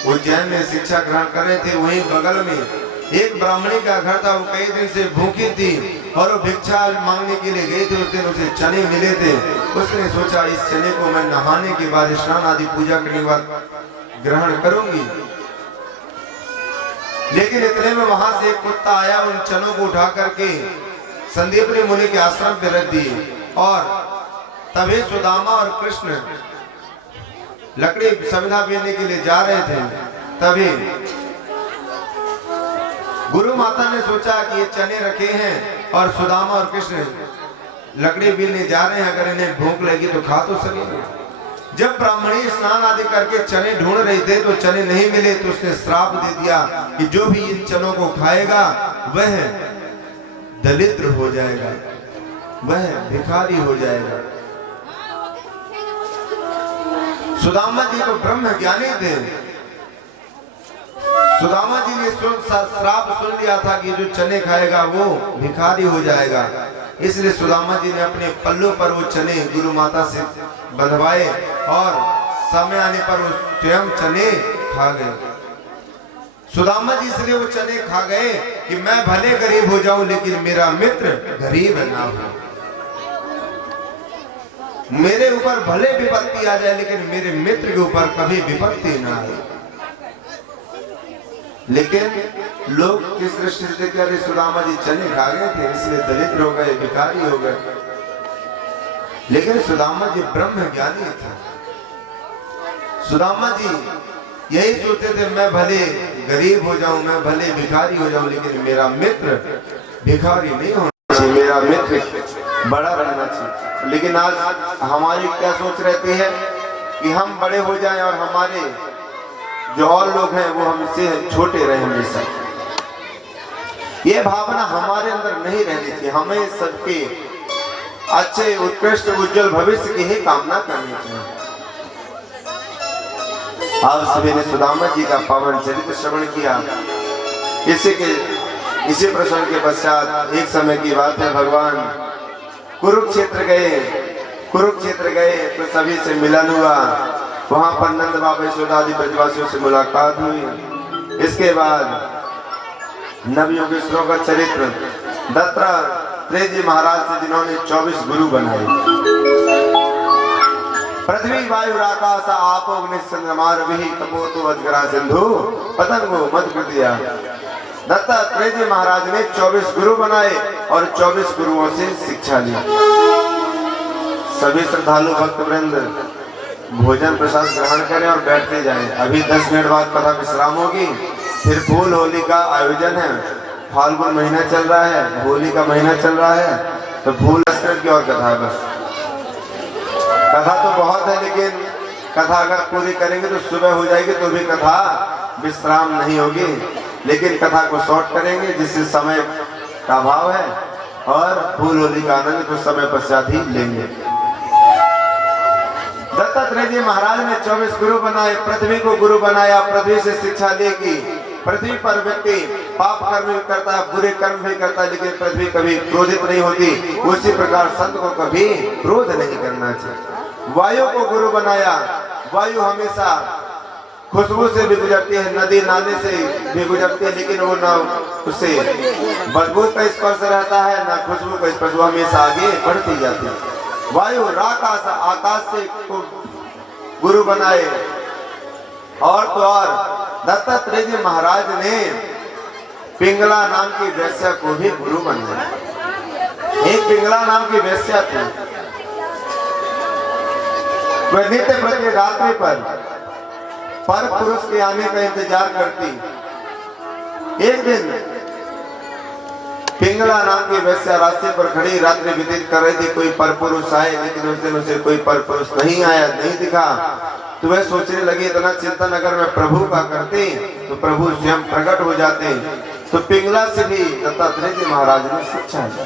उज्जैन में शिक्षा ग्रहण कर रहे थे, वहीं बगल में एक ब्राह्मणी का घर था। वो कई दिन से भूखी थी और वो भिक्षा मांगने के लिए गई थी। उस दिन उसे चने मिले थे। उसने सोचा इस चने को मैं नहाने के बाद, स्नान आदि पूजा करने के बाद ग्रहण करूंगी। लेकिन इतने में वहां से एक कुत्ता आया, उन चनों को उठा करके संदीपनी मुनि के आश्रम पे रख दिए। और तभी सुदामा और कृष्ण लकड़ी सविधा बीनने के लिए जा रहे थे। तभी गुरु माता ने सोचा कि ये चने रखे हैं और सुदामा और कृष्ण लकड़ी बीनने जा रहे हैं, अगर इन्हें भूख लगी तो खा तो सकेंगे। जब ब्राह्मणी स्नान आदि करके चने ढूंढ रहे थे तो चने नहीं मिले, तो उसने श्राप दे दिया कि जो भी इन चनों को खाएगा वह दरिद्र हो जाएगा, वह भिखारी हो जाएगा। सुदामा जी तो ब्रह्म ज्ञानी थे। सुदामा जी ने श्राप सुन लिया था कि जो चने खाएगा वो भिखारी हो जाएगा। इसलिए सुदामा जी ने अपने पल्लों पर वो चने गुरु माता से बंधवाए और समय आने पर वो स्वयं चने खा गए। सुदामा जी इसलिए वो चने खा गए कि मैं भले गरीब हो जाऊं लेकिन मेरा मित्र गरीब ना हो। मेरे ऊपर भले विपत्ति आ जाए लेकिन मेरे मित्र के ऊपर कभी विपत्ति ना आए। लेकिन लोग किस दृष्टि से कह रहे, सुदामा जी चने खा गए थे इसलिए दरिद्र हो गए, भिखारी हो गए। लेकिन सुदामा जी ब्रह्म ज्ञानी था। सुदामा जी यही सोचते थे मैं भले गरीब हो जाऊं, मैं भले भिखारी हो जाऊं, लेकिन मेरा मित्र भिखारी नहीं होना चाहिए, मेरा मित्र बड़ा रहना चाहिए। लेकिन आज हमारी क्या सोच रहती है कि हम बड़े हो जाएं और हमारे जो और लोग हैं वो हमसे छोटे रहे हमेशा। ये भावना हमारे अंदर नहीं रहनी चाहिए। हमें सबके अच्छे, उत्कृष्ट, उज्जवल भविष्य की ही कामना करनी चाहिए। आप सभी ने सुदामा जी का पावन चरित्र श्रवण किया। इसी प्रसंग के पश्चात एक समय की बात है, भगवान कुरुक्षेत्र गए तो सभी से मिलन हुआ। वहां पर नंद बाबा यशोदा आदि ब्रजवासियों से मुलाकात हुई। इसके बाद नवयोगेश्वरों का चरित्र दत्तात्रेय जी महाराज से, जिन्होंने 24 गुरु बनाए। पृथ्वी वायु आकाश आपो अग्नि चंद्रमा रवि तपोतो अजगरा सिंधु पतंगो मत कृतिया। दत्तात्रेय जी महाराज ने 24 गुरु बनाए और 24 गुरुओं से शिक्षा ली। सभी श्रद्धालु भक्त वृंद भोजन प्रसाद ग्रहण करें और बैठते जाएं। अभी 10 मिनट बाद कथा विश्राम होगी। फिर फूल होली का आयोजन है। फाल्गुन महीना चल रहा है, होली का महीना चल रहा है, तो फूल की और कथा है। बस कथा तो बहुत है, लेकिन कथा अगर पूरी करेंगे तो सुबह हो जाएगी, तो भी कथा विश्राम नहीं होगी। लेकिन कथा को शॉर्ट करेंगे जिससे समय का अभाव है, और फूल होली का आनंद कुछ समय पश्चात ही लेंगे। दत्तात्रेय जी महाराज ने 24 गुरु बनाए, पृथ्वी को गुरु बनाया। पृथ्वी से शिक्षा लेगी। पृथ्वी पर व्यक्ति पाप कर्म भी करता है, बुरे कर्म भी करता है, लेकिन पृथ्वी कभी क्रोधित नहीं होती। उसी प्रकार संत को कभी क्रोध नहीं करना चाहिए। वायु को गुरु बनाया। वायु हमेशा खुशबू से भी गुजरती है, नदी नाले से भी गुजरती है, लेकिन वो ना उससे बदबू का स्पर्श रहता है, ना खुशबू का स्पर्श। वो हमेशा आगे बढ़ती जाती है। वायु राकाश आकाश से को गुरु बनाए। और तो और दत्तात्रेय जी महाराज ने पिंगला नाम की वेश्या को भी गुरु बन गए। एक पिंगला नाम की वेश्या थी, वह नित्य प्रति रात्रि पर पुरुष के आने का इंतजार करती। एक दिन पिंगला नाम की वेश्या रास्ते पर खड़ी रात्रि व्यतीत कर रही थी, कोई पर पुरुष आए, लेकिन उस दिन उसे कोई पर पुरुष नहीं आया, नहीं दिखा। तो वह सोचने लगी, इतना चिंतन अगर मैं प्रभु का करती तो प्रभु स्वयं प्रकट हो जाते। तो पिंगला से भी दत्तात्रेय जी महाराज ने शिक्षा दी,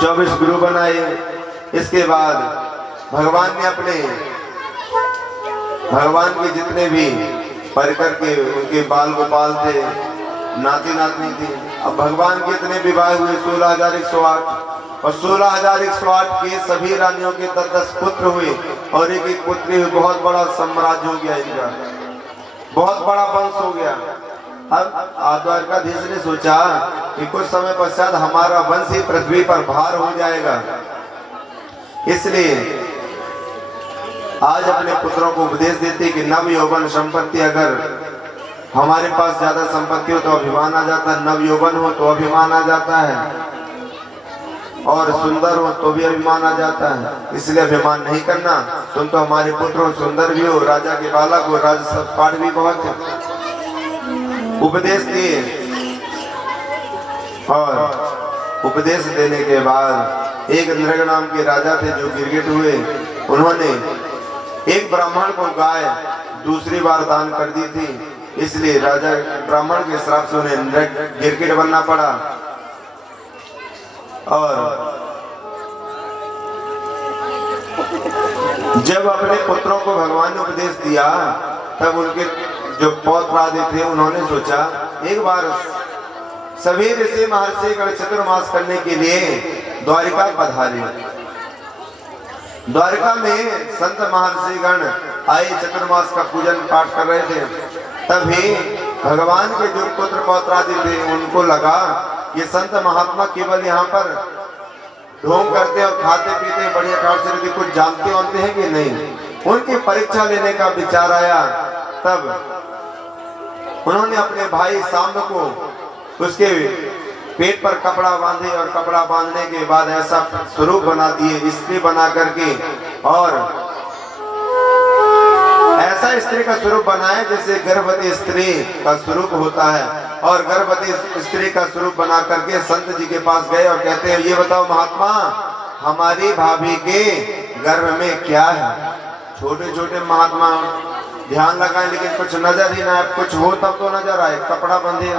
24 गुरु बनाए। इसके बाद भगवान ने अपने भगवान के जितने भी परिकर के उनके बाल गोपाल थे, नाती नातनी थी, अब भगवान के इतने विवाह हुए 16,108 और 16,108 के सभी रानियों के 10-10 पुत्र हुए और एक एक पुत्री हुई। बहुत बड़ा साम्राज्य हो गया इनका, बहुत बड़ा वंश हो गया। अब द्वारकाधीश ने सोचा कि कुछ समय पश्चात हमारा वंश ही पृथ्वी पर भार हो जाएगा, इसलिए आज अपने पुत्रों को उपदेश देते कि नव यौवन संपत्ति, अगर हमारे पास ज्यादा संपत्ति हो तो अभिमान आ जाता है, नव यौवन हो तो अभिमान आ जाता है, और सुंदर हो तो भी अभिमान आ जाता है, इसलिए अभिमान नहीं करना। तुम तो हमारे पुत्र हो, सुंदर भी हो, राजा के बालक हो, राजपाट भी बहुत है। उपदेश दिए और उपदेश देने के बाद एक नृग नाम के राजा थे जो गिरगिट हुए, उन्होंने एक ब्राह्मण को गाय दूसरी बार दान कर दी थी, इसलिए राजा ब्राह्मण के श्राप से उन्हें गिरगिट बनना पड़ा। और जब अपने पुत्रों को भगवान ने उपदेश दिया तब उनके जो पौत्र आदि थे उन्होंने सोचा एक बार सभी ऋषि महर्षि गण चतुर्मास करने के लिए द्वारिका पधारे। द्वारिका में संत महर्षि गण आए, चतुर्मास का पूजन पाठ कर रहे थे। तभी भगवान के जो पुत्र पौत्र आदि थे उनको लगा ये संत महात्मा केवल यहाँ पर ढोंग करते और खाते पीते बढ़िया ठाट से कुछ जानते वानते हैं कि नहीं। उनकी परीक्षा लेने का विचार आया, तब उन्होंने अपने भाई सांब को उसके पेट पर कपड़ा बांधे और कपड़ा बांधने के बाद ऐसा स्वरूप बना दिए, स्त्री बना करके, और ऐसा स्त्री का स्वरूप बनाए जैसे गर्भवती स्त्री का स्वरूप होता है। और गर्भवती स्त्री का स्वरूप बना करके संत जी के पास गए और कहते हैं ये बताओ महात्मा, हमारी भाभी के गर्भ में क्या है। छोटे छोटे महात्मा ध्यान लगाए लेकिन कुछ नजर ही ना आए, कुछ हो तब तो नजर आए। कपड़ा बंधे,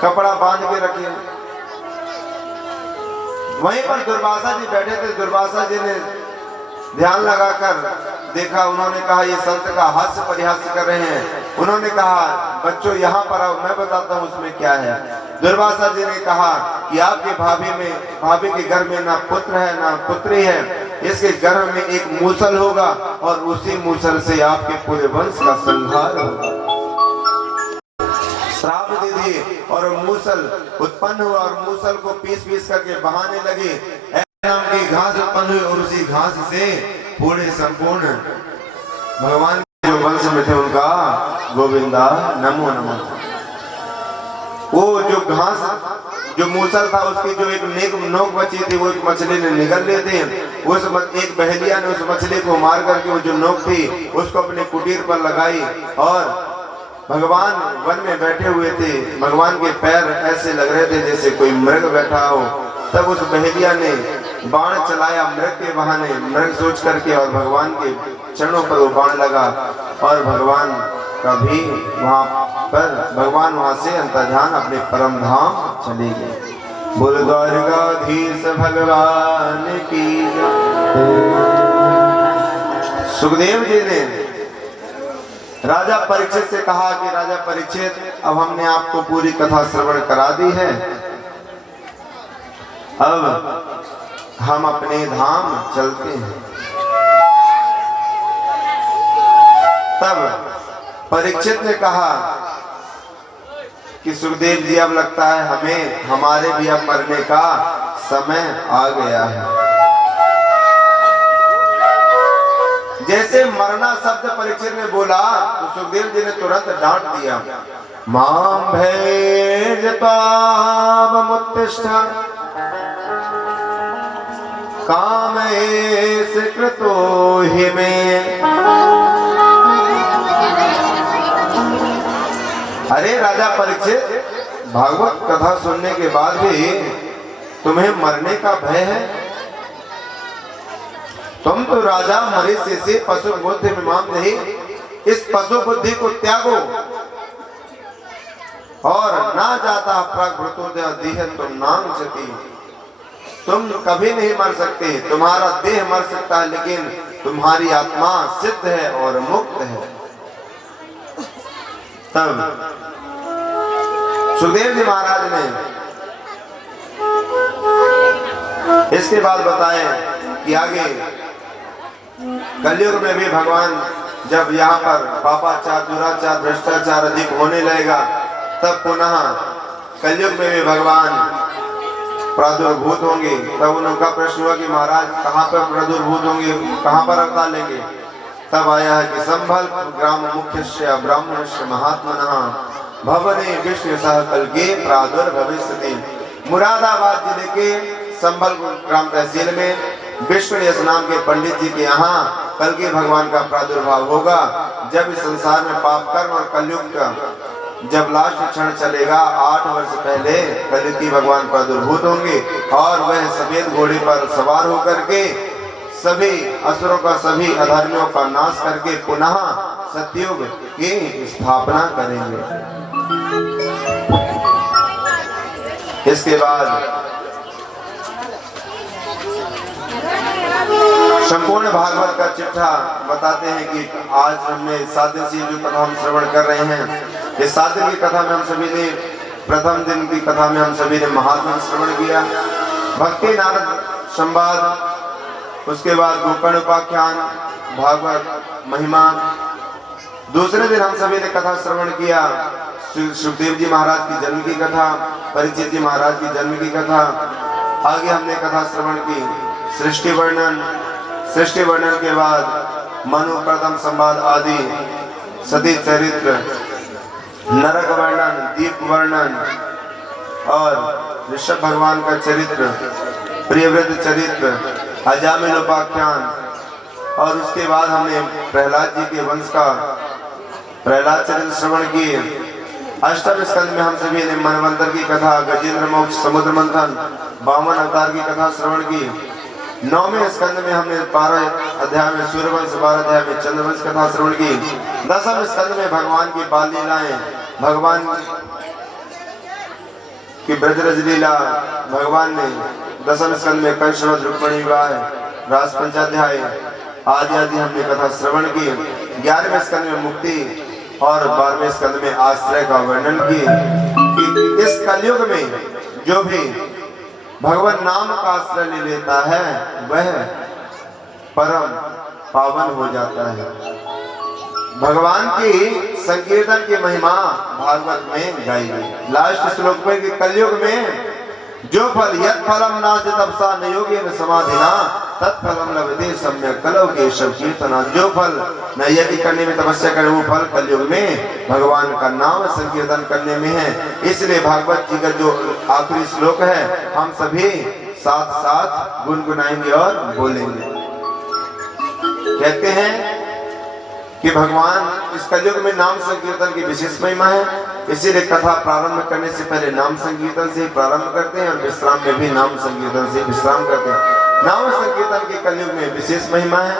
कपड़ा बांध के रखे। वहीं पर दुर्वासा जी बैठे थे, दुर्वासा जी ने ध्यान लगाकर देखा, उन्होंने कहा ये संत का हास्य परिहास कर रहे हैं। उन्होंने कहा बच्चों यहाँ पर आओ, मैं बताता हूँ उसमें क्या है। दुर्वासा जी ने कहा कि आपके भाभी के गर्भ में ना पुत्र है ना पुत्री है, इसके गर्भ में एक मूसल होगा और उसी मूसल से आपके पूरे वंश का संहार होगा। श्राप दे दिए और मूसल उत्पन्न हुआ और मूसल को पीस करके बहाने लगे। नाम की घास उत्पन्न हुई और उसी घास से पूरे संपूर्ण भगवान के जो वंश में थे उनका गोविंदा नमो नमः। वो जो घास जो मूसल था उसकी जो एक नोक बची थी वो एक मछली ने निगल लिए थे। उस एक बहेलिया ने उस मछली को मार करके वो जो नोक थी उसको अपने कुटीर पर लगाई और भगवान वन में बैठे हुए थे। भगवान के पैर ऐसे लग रहे थे जैसे कोई मृग बैठा हो। तब उस बहेलिया ने बाण चलाया मृग के बहाने, मृग सोच करके, और भगवान के चरणों पर वो बाण लगा और भगवान का भी भगवान वहां से अंतर्ध्यान अपने परम धाम चले गए। बोल द्वारकाधीश भगवान की जय। सुखदेव जी ने राजा परीक्षित से कहा कि राजा परीक्षित, अब हमने आपको पूरी कथा श्रवण करा दी है, अब हम अपने धाम चलते हैं। तब परीक्षित ने कहा कि सुखदेव जी अब लगता है हमारे भी अब मरने का समय आ गया है। जैसे मरना शब्द परीक्षित ने बोला तो सुखदेव जी ने तुरंत डांट दिया मां भैर्यतावमुत्तिष्ठ कामयेष कृतो हि मे। अरे राजा परीक्षित, भागवत कथा सुनने के बाद भी तुम्हें मरने का भय है? तुम तो राजा मरीचि से पशु बुद्धि विमान नहीं, इस पशु बुद्धि को त्यागो और ना जाता प्रकृतोदय देह तुम नाम चती। तुम कभी नहीं मर सकते, तुम्हारा देह मर सकता है लेकिन तुम्हारी आत्मा सिद्ध है और मुक्त है। तब सुखदेव जी महाराज ने इसके बाद बताए कि आगे कलयुग में भी भगवान जब यहाँ पर पापाचार दुराचार भ्रष्टाचार अधिक होने लगेगा तब पुनः कलयुग में भी भगवान प्रादुर्भूत होंगे। तब उनका प्रश्न हुआ कि महाराज कहाँ पर प्रादुर्भूत होंगे, कहाँ पर अवतार लेंगे? तब आया है कि संभल ग्राम मुख्यस्य ब्राह्मणस्य महात्मनः भवने विष्णु सह कल्के प्रादुर्भविष्यति। मुरादाबाद जिले के संभल ग्राम तहसील में विष्णु नाम के पंडित जी के यहाँ कल्कि भगवान का प्रादुर्भाव होगा। जब इस संसार में पाप कर्म और कलयुग का जब लास्ट क्षण चलेगा 8 वर्ष पहले कल्कि भगवान प्रादुर्भूत होंगे और वह सफेद घोड़े पर सवार होकर के सभी असुरों का सभी अधर्मियों का नाश करके पुनः सतयुग की स्थापना करेंगे। इसके बाद संपूर्ण भागवत का चिट्ठा बताते हैं कि आज हमने 7 दिन से जो कथा हम श्रवण कर रहे हैं, इस 7 दिन की कथा में हम सभी ने प्रथम दिन की कथा में हम सभी ने महात्मा श्रवण किया, भक्ति नारद संवाद, उसके बाद गोकर्ण उपाख्यान, भागवत महिमा। दूसरे दिन हम सभी ने कथा श्रवण किया सुखदेव जी महाराज की जन्म की कथा, परीक्षित जी महाराज की जन्म की कथा। आगे हमने कथा श्रवण की सृष्टि वर्णन के बाद मनु प्रथम संवाद आदि, सती चरित्र, नरक वर्णन, दीप वर्णन और ऋषभ भगवान का चरित्र, प्रियव्रत चरित्र, अजामिल उपाख्यान। और उसके बाद हमने प्रहलाद जी के वंश का प्रहलाद चरित्र श्रवण किए। अष्टम स्कंद में हम सभी ने मनवंतर की कथा, गजेंद्र मोक्ष, समुद्र मंथन, 52 अवतार की कथा श्रवण की। 9वें स्कंद में हमने 12 अध्याय में सूर्यवंश, 12 अध्याय में चंद्रवंश कथा श्रवण की। 10वें स्कंद में भगवान की बाल लीलाएं, भगवान की ब्रजरज लीला, भगवान ने 10वें स्कंद में कंसवध रुक्मिणी विवाह, रास पंचाध्याय आदि आदि हमने कथा श्रवण की। 11वें स्कंद में मुक्ति और 12वें स्कंद में आश्रय का वर्णन किए कि इस कलयुग में जो भी भगवान नाम का आश्रय ले लेता है वह परम पावन हो जाता है। भगवान की संकीर्तन की महिमा भागवत में गाई गई। लास्ट श्लोक में कि कलयुग में जो फल यत् फलम नास्ति तपसा न योगेन समाधिना तत्फलम लभते सम्यक् कलौ केशव कीर्तना। जो फल न यज्ञ करने में तपस्या करे वो फल कलयुग में भगवान का नाम संकीर्तन करने में है। इसलिए भागवत जी का जो आखिरी श्लोक है हम सभी साथ साथ गुनगुनाएंगे और बोलेंगे। कहते हैं कि भगवान इस कलयुग में नाम संकीर्तन की विशेष महिमा है, इसीलिए कथा प्रारंभ करने से पहले नाम संकीर्तन से प्रारंभ करते हैं और विश्राम में भी नाम संकीर्तन से विश्राम करते हैं। नाम संकीर्तन के कलयुग में विशेष महिमा है।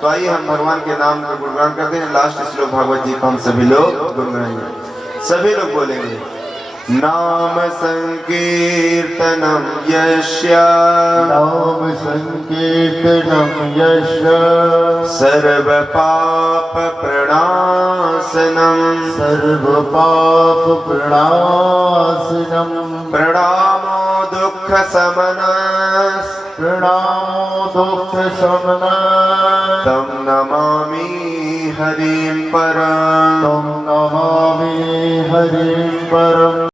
तो आइए हम भगवान के नाम का गुणगान करते हैं। लास्ट श्लोक भागवत जी को हम सभी लोग गुनगुनाएंगे, सभी लोग बोलेंगे। नाम संकीर्तनम यस्य, नाम संकीर्तनम यस्य, सर्व पाप प्रणाशनम, सर्व पाप प्रणाशनम, प्रणामो दुख शमनः, प्रणामो दुख शमनः, तम नमामि हरिं परम्, तम नमामि हरिं परम्,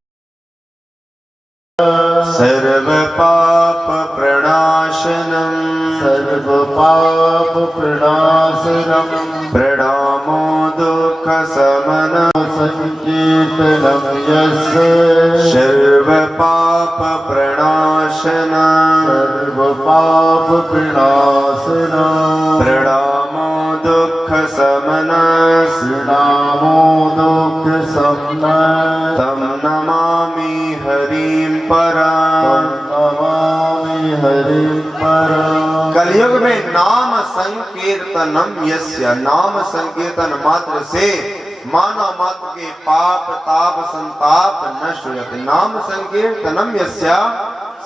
सर्व पाप प्रणाशनम, सर्व पाप प्रणाशनम, प्रणामो दुख समन संकीर्तनं यस्य सर्व पाप प्रणाशन सर्वपाप विनाशनं प्रणामो दुख समन श्रीनामो दुःख सम्मत तम नमामि हरिं परम। नमामि हरिं परम। कलयुग में नाम संकीर्तनम यस्य, नाम संकीर्तन मात्र से मानव मात्र के पाप ताप संताप नष्ट हो जाते। नाम संकीर्तनम यस्य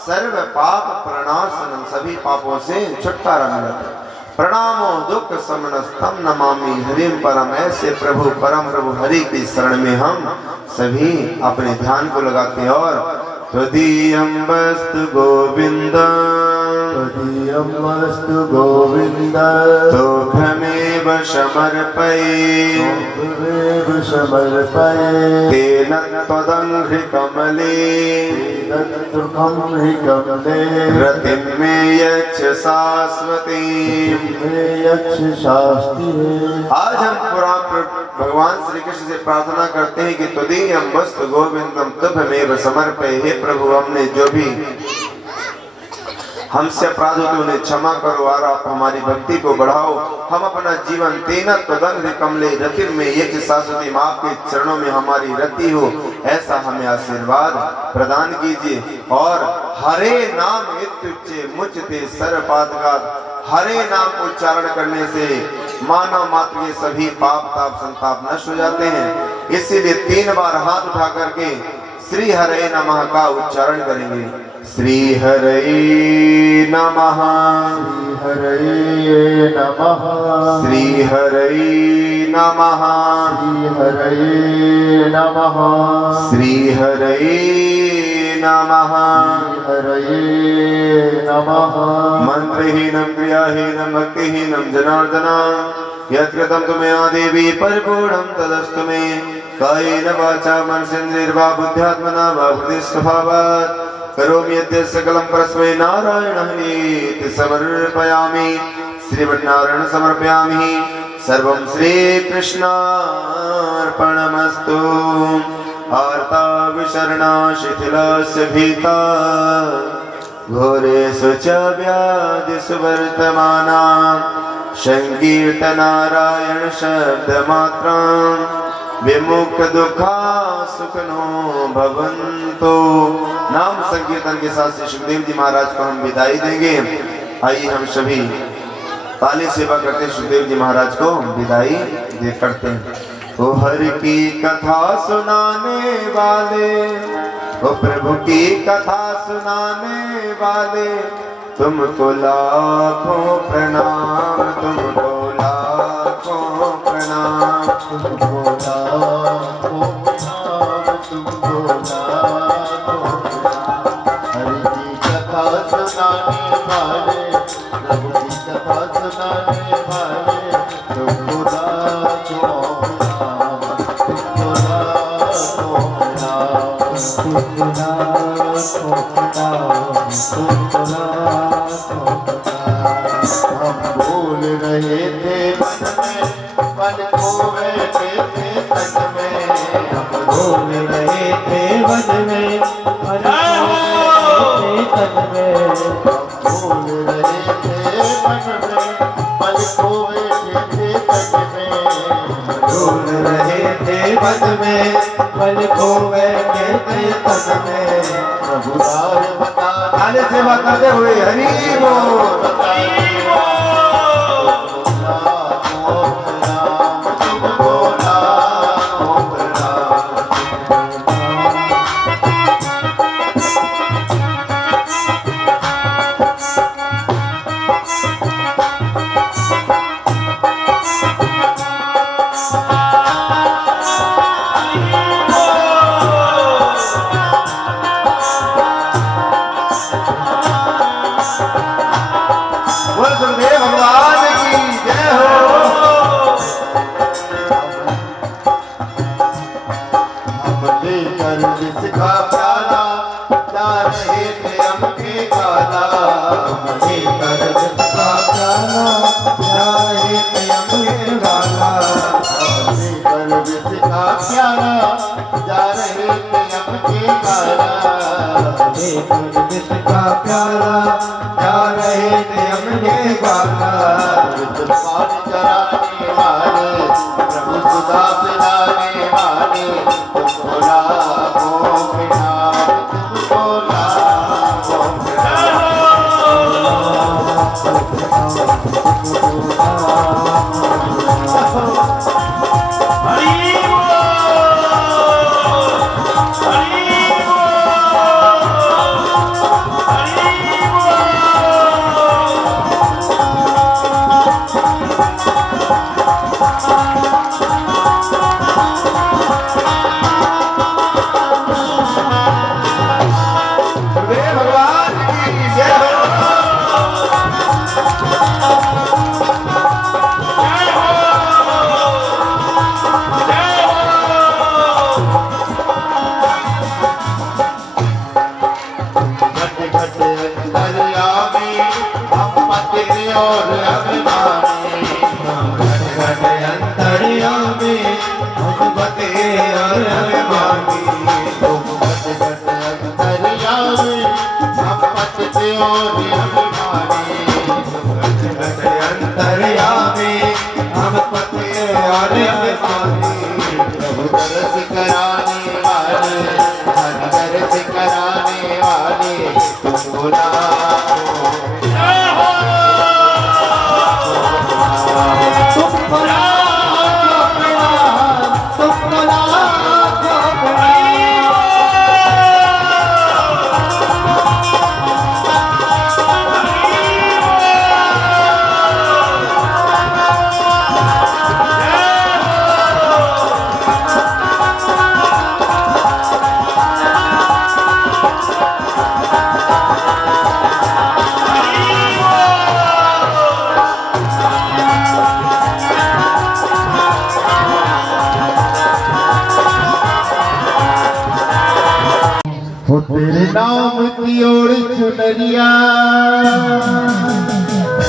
सर्व पाप प्रणाशनम, सभी पापों से छुटकारा मिलता है। प्रणामो दुख समनस्तम नमामि हरिं परम। ऐसे प्रभु परम प्रभु हरि की शरण में हम सभी अपने ध्यान को लगाते हैं। और त्वदीयं वस्तु गोविंद त्वदीयं वस्तु गोविन्द तोभ्यमेव समर्पये त्वमेव समर्पये तेन त्वदङ्घ्रिकमले दत्तुकं हि कमले रतिं मे यच्छ शाश्वतीं। मे यक्ष शास्ति। आज हम पुराण भगवान श्री कृष्ण से प्रार्थना करते हैं कि त्वदीयं वस्तु गोविंदम तुभ्यमेव समर्पये। हे प्रभु, हमने जो भी हमसे अपराध होते उन्हें क्षमा करो और आप हमारी भक्ति को बढ़ाओ। हम अपना जीवन तेना त्वदंघ्रि कमले रतिम में यज्ञ शाश्वती, आपके चरणों में हमारी रति हो, ऐसा हमें आशीर्वाद प्रदान कीजिए। और हरे नाम इत्युच्चे मुच्यते सर्वपातकात्, हरे नाम उच्चारण करने से मानव मात्र के सभी पाप ताप संताप नष्ट हो जाते हैं। इसीलिए 3 बार हाथ उठा करके श्री हरे नमः का उच्चारण करेंगे। श्री हरे नमः, हरे नमः, श्री हरे नमः, हरे नमः, श्री हरे नमः। हरे नमः। मंत्रहीनं क्रियाहीनं भक्तिहीनं जनार्दन यत्कृतं त्वमया देवी परिपूर्णं तदस्तु मे। कायेन वाचा मनसेन्द्रियैर्वा बुद्ध्यात्मना वा हृदयस्वभावात् करोमि यद्यत् सकलं परस्मै नारायणमेति समर्पयामि। श्रीमन्नारायण समर्पयामि। सर्वं श्रीकृष्णार्पणमस्तु। आर्ता विशरणा शिथिलस्य भीता घोरेषु च व्याधिषु वर्तमाना संकीर्तनारायण शब्दमात्रं विमुक्त दुखा सुखनो भवन्तु। नाम संकीर्तन के साथ श्री सुखदेव जी महाराज को हम विदाई देंगे। आइए हम सभी ताली सेवा करते हैं, सुखदेव जी महाराज को विदाई दे करते हैं। ओ हरि की कथा सुनाने वाले, ओ प्रभु की कथा सुनाने वाले, तुमको लाखों प्रणाम, तुमको लाखों प्रणाम, तुमको लाखों प्रणाम, तुमको लाखों प्रणाम। हरि की कथा सुनाने वाले, प्रभु की कथा सुनाने वाले, तुमको लाखों प्रणाम, तुमको लाखों प्रणाम, तुमको लाखों प्रणाम, तुमको लाखों प्रणाम। हम बोल रहे थे मन में, मन खोए थे तन में। हम बोल रहे थे मन में, मन खोए थे तन में। बोल रहे थे मन में, मन खोए थे तन में। बोल रहे थे मन में, मन खोए थे तन में। प्रभु दार बता ताली सेवा करते हुए हरि बोल। बोल सुखदेव जिसका प्यारा जा रहे थे अपने कारा एक मजलिस का प्यारा जा रहे थे अपने बाला पान कराने वाले प्रभु सुधा पिलाने वाले तुमको लाखों प्रणाम तुमको लाखों हरि बोल, हरि गुरुदेव भगवान की जय हो। घट घट दरिया में हम पतित और अभिमानी घट घट अंतरिया में हम बते और अभिमानी घट घट दरिया में हम पतित और अभिमानी घट अंतरिया में हम पते और अभिमानी प्रभु दर्श कराने वाले हर दर्श कराने वाले तुमको लाखों तुमको लाखों प्रणाम तुमको लाखों प्रणाम वो तेरे नाम की ओर चुनरिया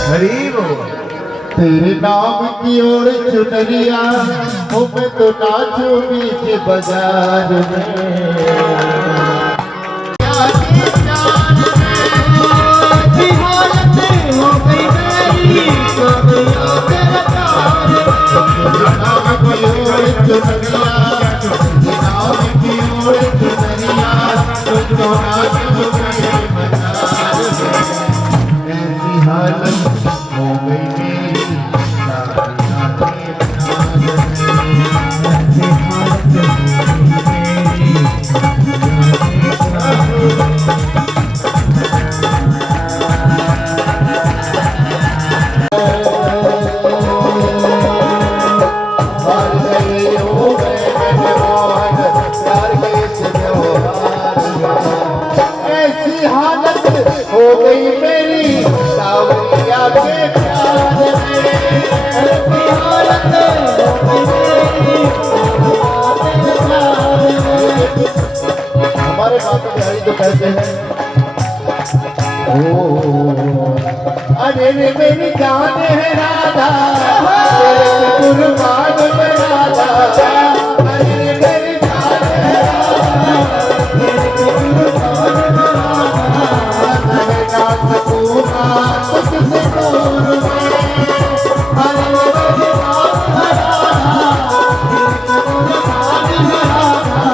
गरीब हो तेरे नाम की ओर चुनरिया वो मैं तो नाचू बीच बाजार में की हालत हो गई मेरी कब याद रखार नाम की ओर चुनरिया नाम की ओर चुनरिया तो नाचू बीच बाजार में ऐसी हालत हो गई मेरी नाचने ऐसी हालत हो गई मेरी सावरिया के प्यार में की हालत हो गई मेरी हमारे बातों बिहारी तो कहते हैं ओ अरे रे मेरी जान है राधा तेरे कुर्बान में राधा अरे रे मेरी जान है राधा तेरे कुर्बान में राधा मैं ना सकूंगा तुझसे दूर में अरे रे मेरी जान है राधा तेरे कुर्बान में राधा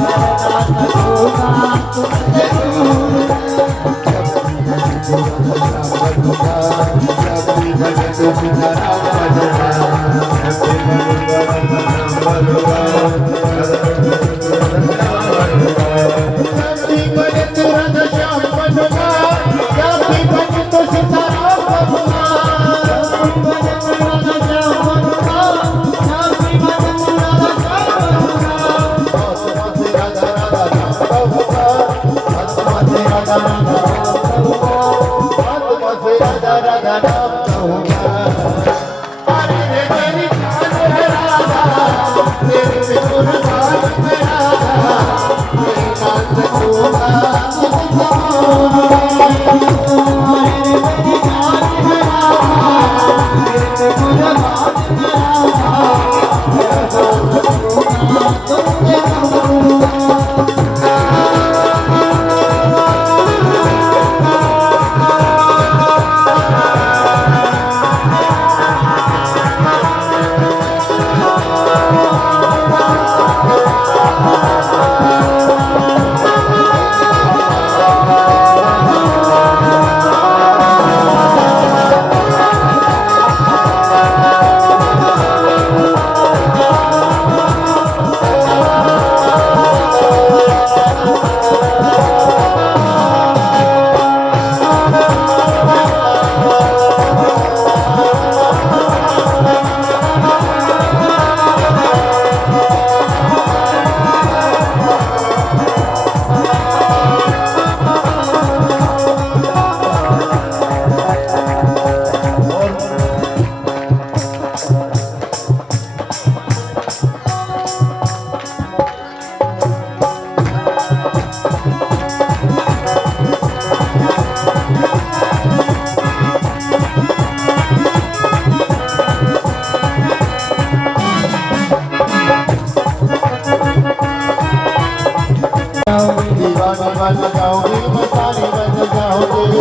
मैं ना सकूंगा तुझसे बन जाओगी मस्तानी बन जाओगी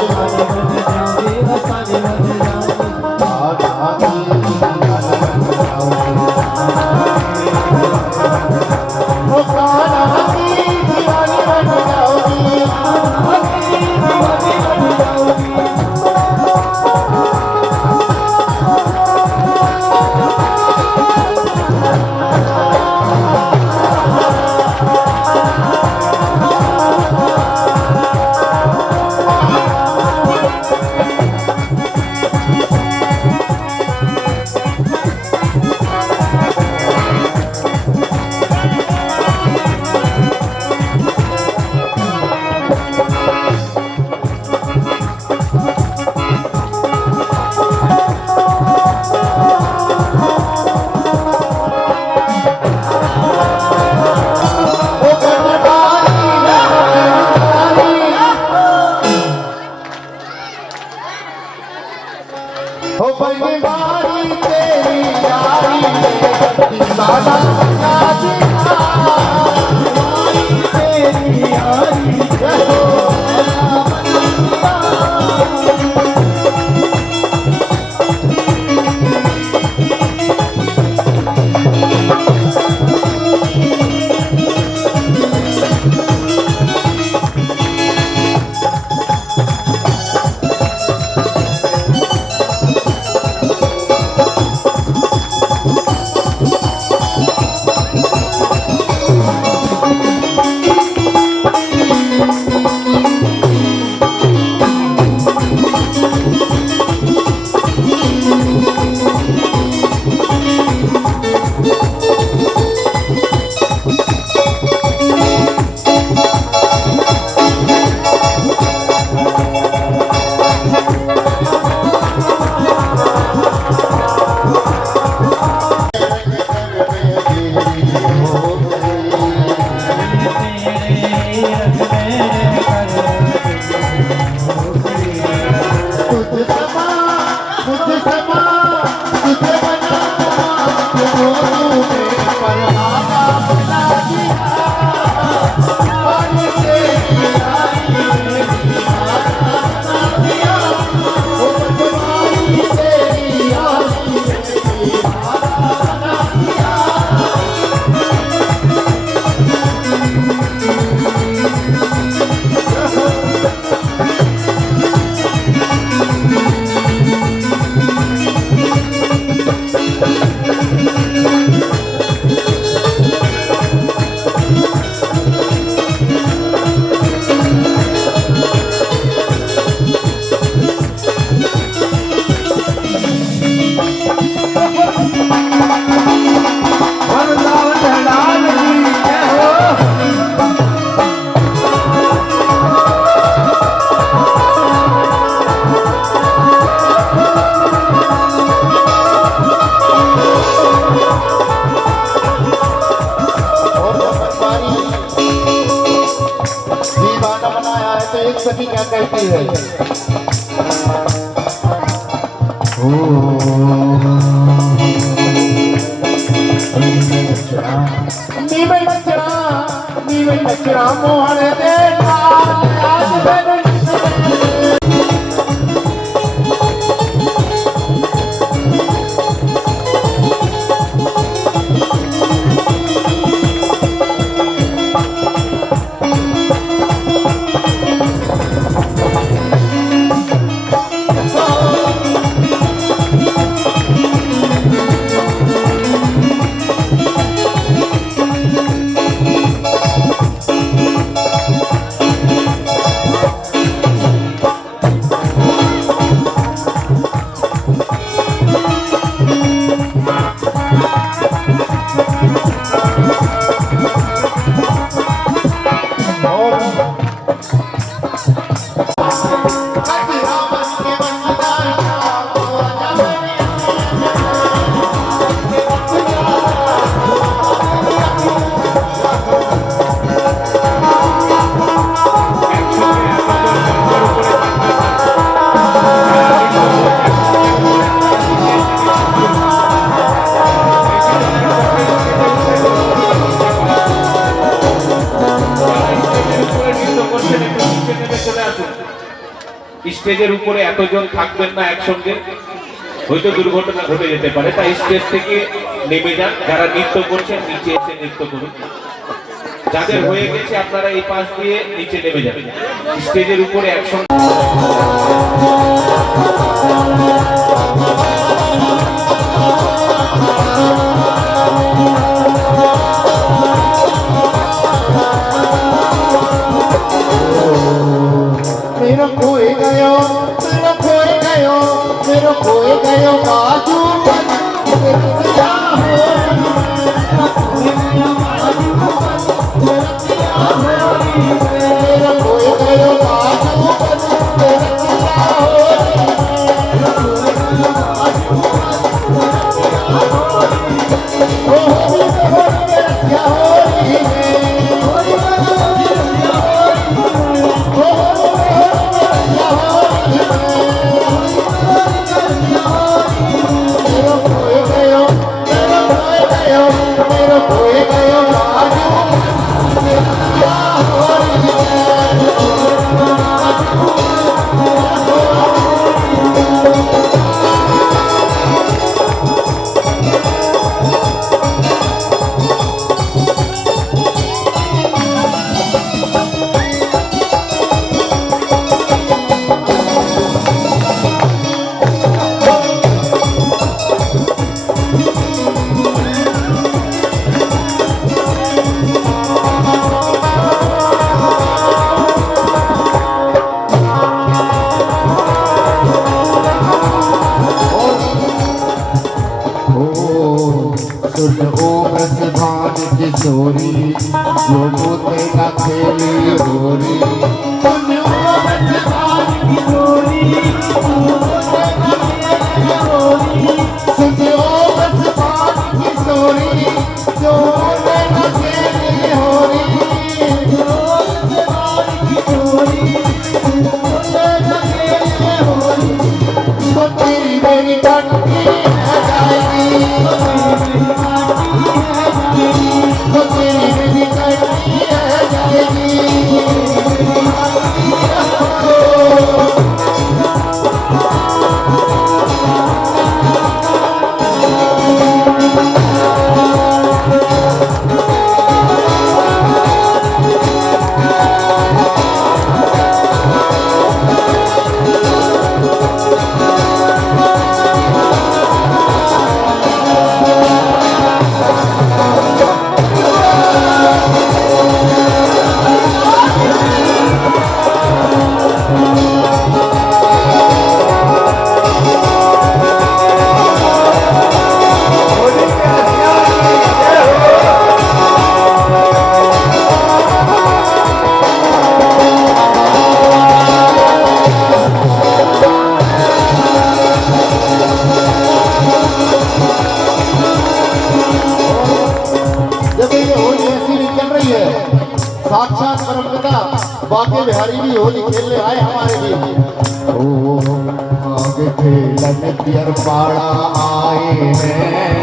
मस्तानी बन जाओगी राधा की दीवानी बन जाओगी ओ राधा की दीवानी बन जाओगी हो बनवारी तेरी यारी दादा दादी तेरी यारी सखी क्या कहती है नीवे बचड़ा मोहन दे आज मैंने স্টেজের উপরে এতজন থাকবেন না একসঙ্গে, হয়তো দুর্ঘটনা ঘটে যেতে পারে, তাই স্টেজ থেকে নেমে যান। যারা নৃত্য করছেন নিচে এসে নৃত্য করুন। যাদের হয়ে গেছে আপনারা এই পাশ দিয়ে নিচে নেমে যাবেন। স্টেজের উপরে একসঙ্গে मेरा खोए गयो, मेरा खोए गयो, मेरा खोए गयो बाजू बन तेरा हो, मेरा खोए गयो बाजू बन तेरा हो, किशोरी जो मोते का खेली होरी साक्षात परमपिता बाके बिहारी भी होली खेलने आए हमारे लिए। ओ आगे खेलन पियर पाड़ा आए हैं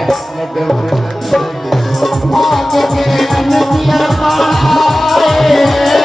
आगे खेलन पियर पाड़ा आए हैं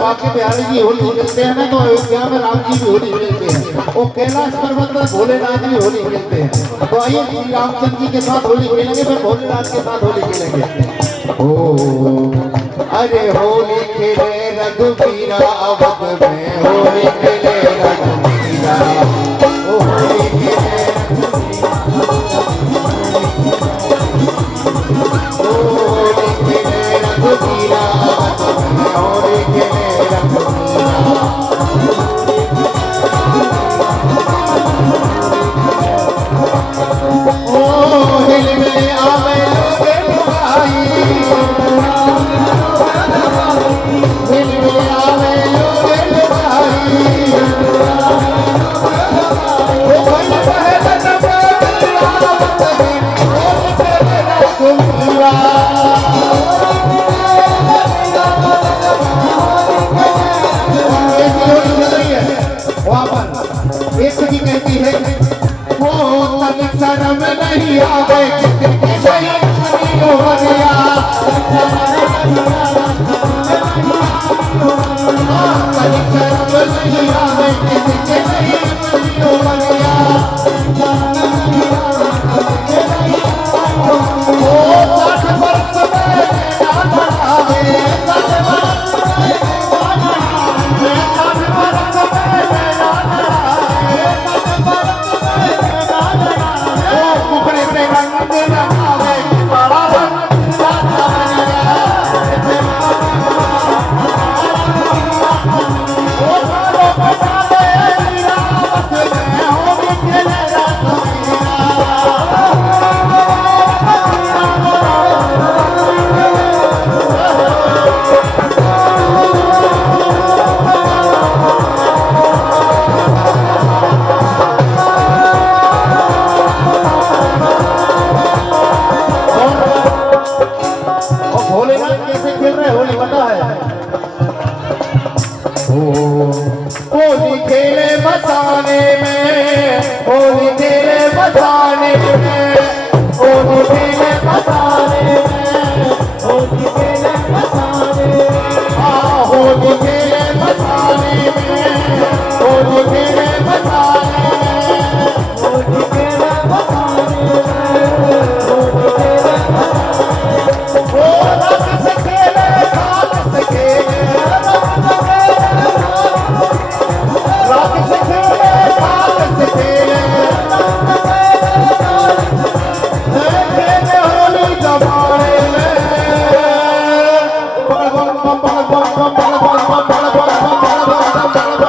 बाकी बिहारी जी होली खेलते हैं ना, तो अयोध्या में राम जी भी होली खेलते हैं, वो कैलाश पर्वत पर भोलेनाथ भी होली खेलते हैं। तो आइए श्री रामचंद्र जी के साथ होली खेलेंगे, फिर भोलेनाथ के साथ होली खेलेंगे। ओ अरे होली खेले रघुवीरा अवध में, होली खेले रघुवीरा, ओ होली खेले रघुवीरा अवध में, होली खेले रघुवीरा। ओ हिल में आवे लोगे लुगाई, हिल में आवे लोगे लुगाई, ओ भाई पहले रघुवीरा अवध में, होली खेले रघुवीरा। एक जी कहती है वो तनिक शर्म नहीं आवे, कितनी सही अपनी ओरिया, तनिक शर्म नहीं आवे, कितनी सही अपनी ओरिया। ओ 60 वर्ष में ना बढ़ावे, 60 वर्ष में ना बढ़ावे, 60 वर्ष में ना बढ़ावे, 60 वर्ष में ना बढ़ावे। ओ मुखड़े पे रंग लगावे, बड़ा रंग लाता बनिया, ओ मारो बजावे वीरावत में, होली खेले रघुवीरा। भोलेनाथ कैसे खेल रहे होली पता है? होली खेले मसाने में, होली खेले मसाने में, होली खेले मसाने में, होली खेले मसाने में, हाँ होली खेले मसाने में, होली खेले मसाने में, होली खेले मसाने में, होली खेले ओ रंग से खेले खाक से खेले, रंग से खेले खाक से खेले, खेले होली जमाने में। बम बम बम बम बम बम बम बम बम बम बम बम बम बम बम बम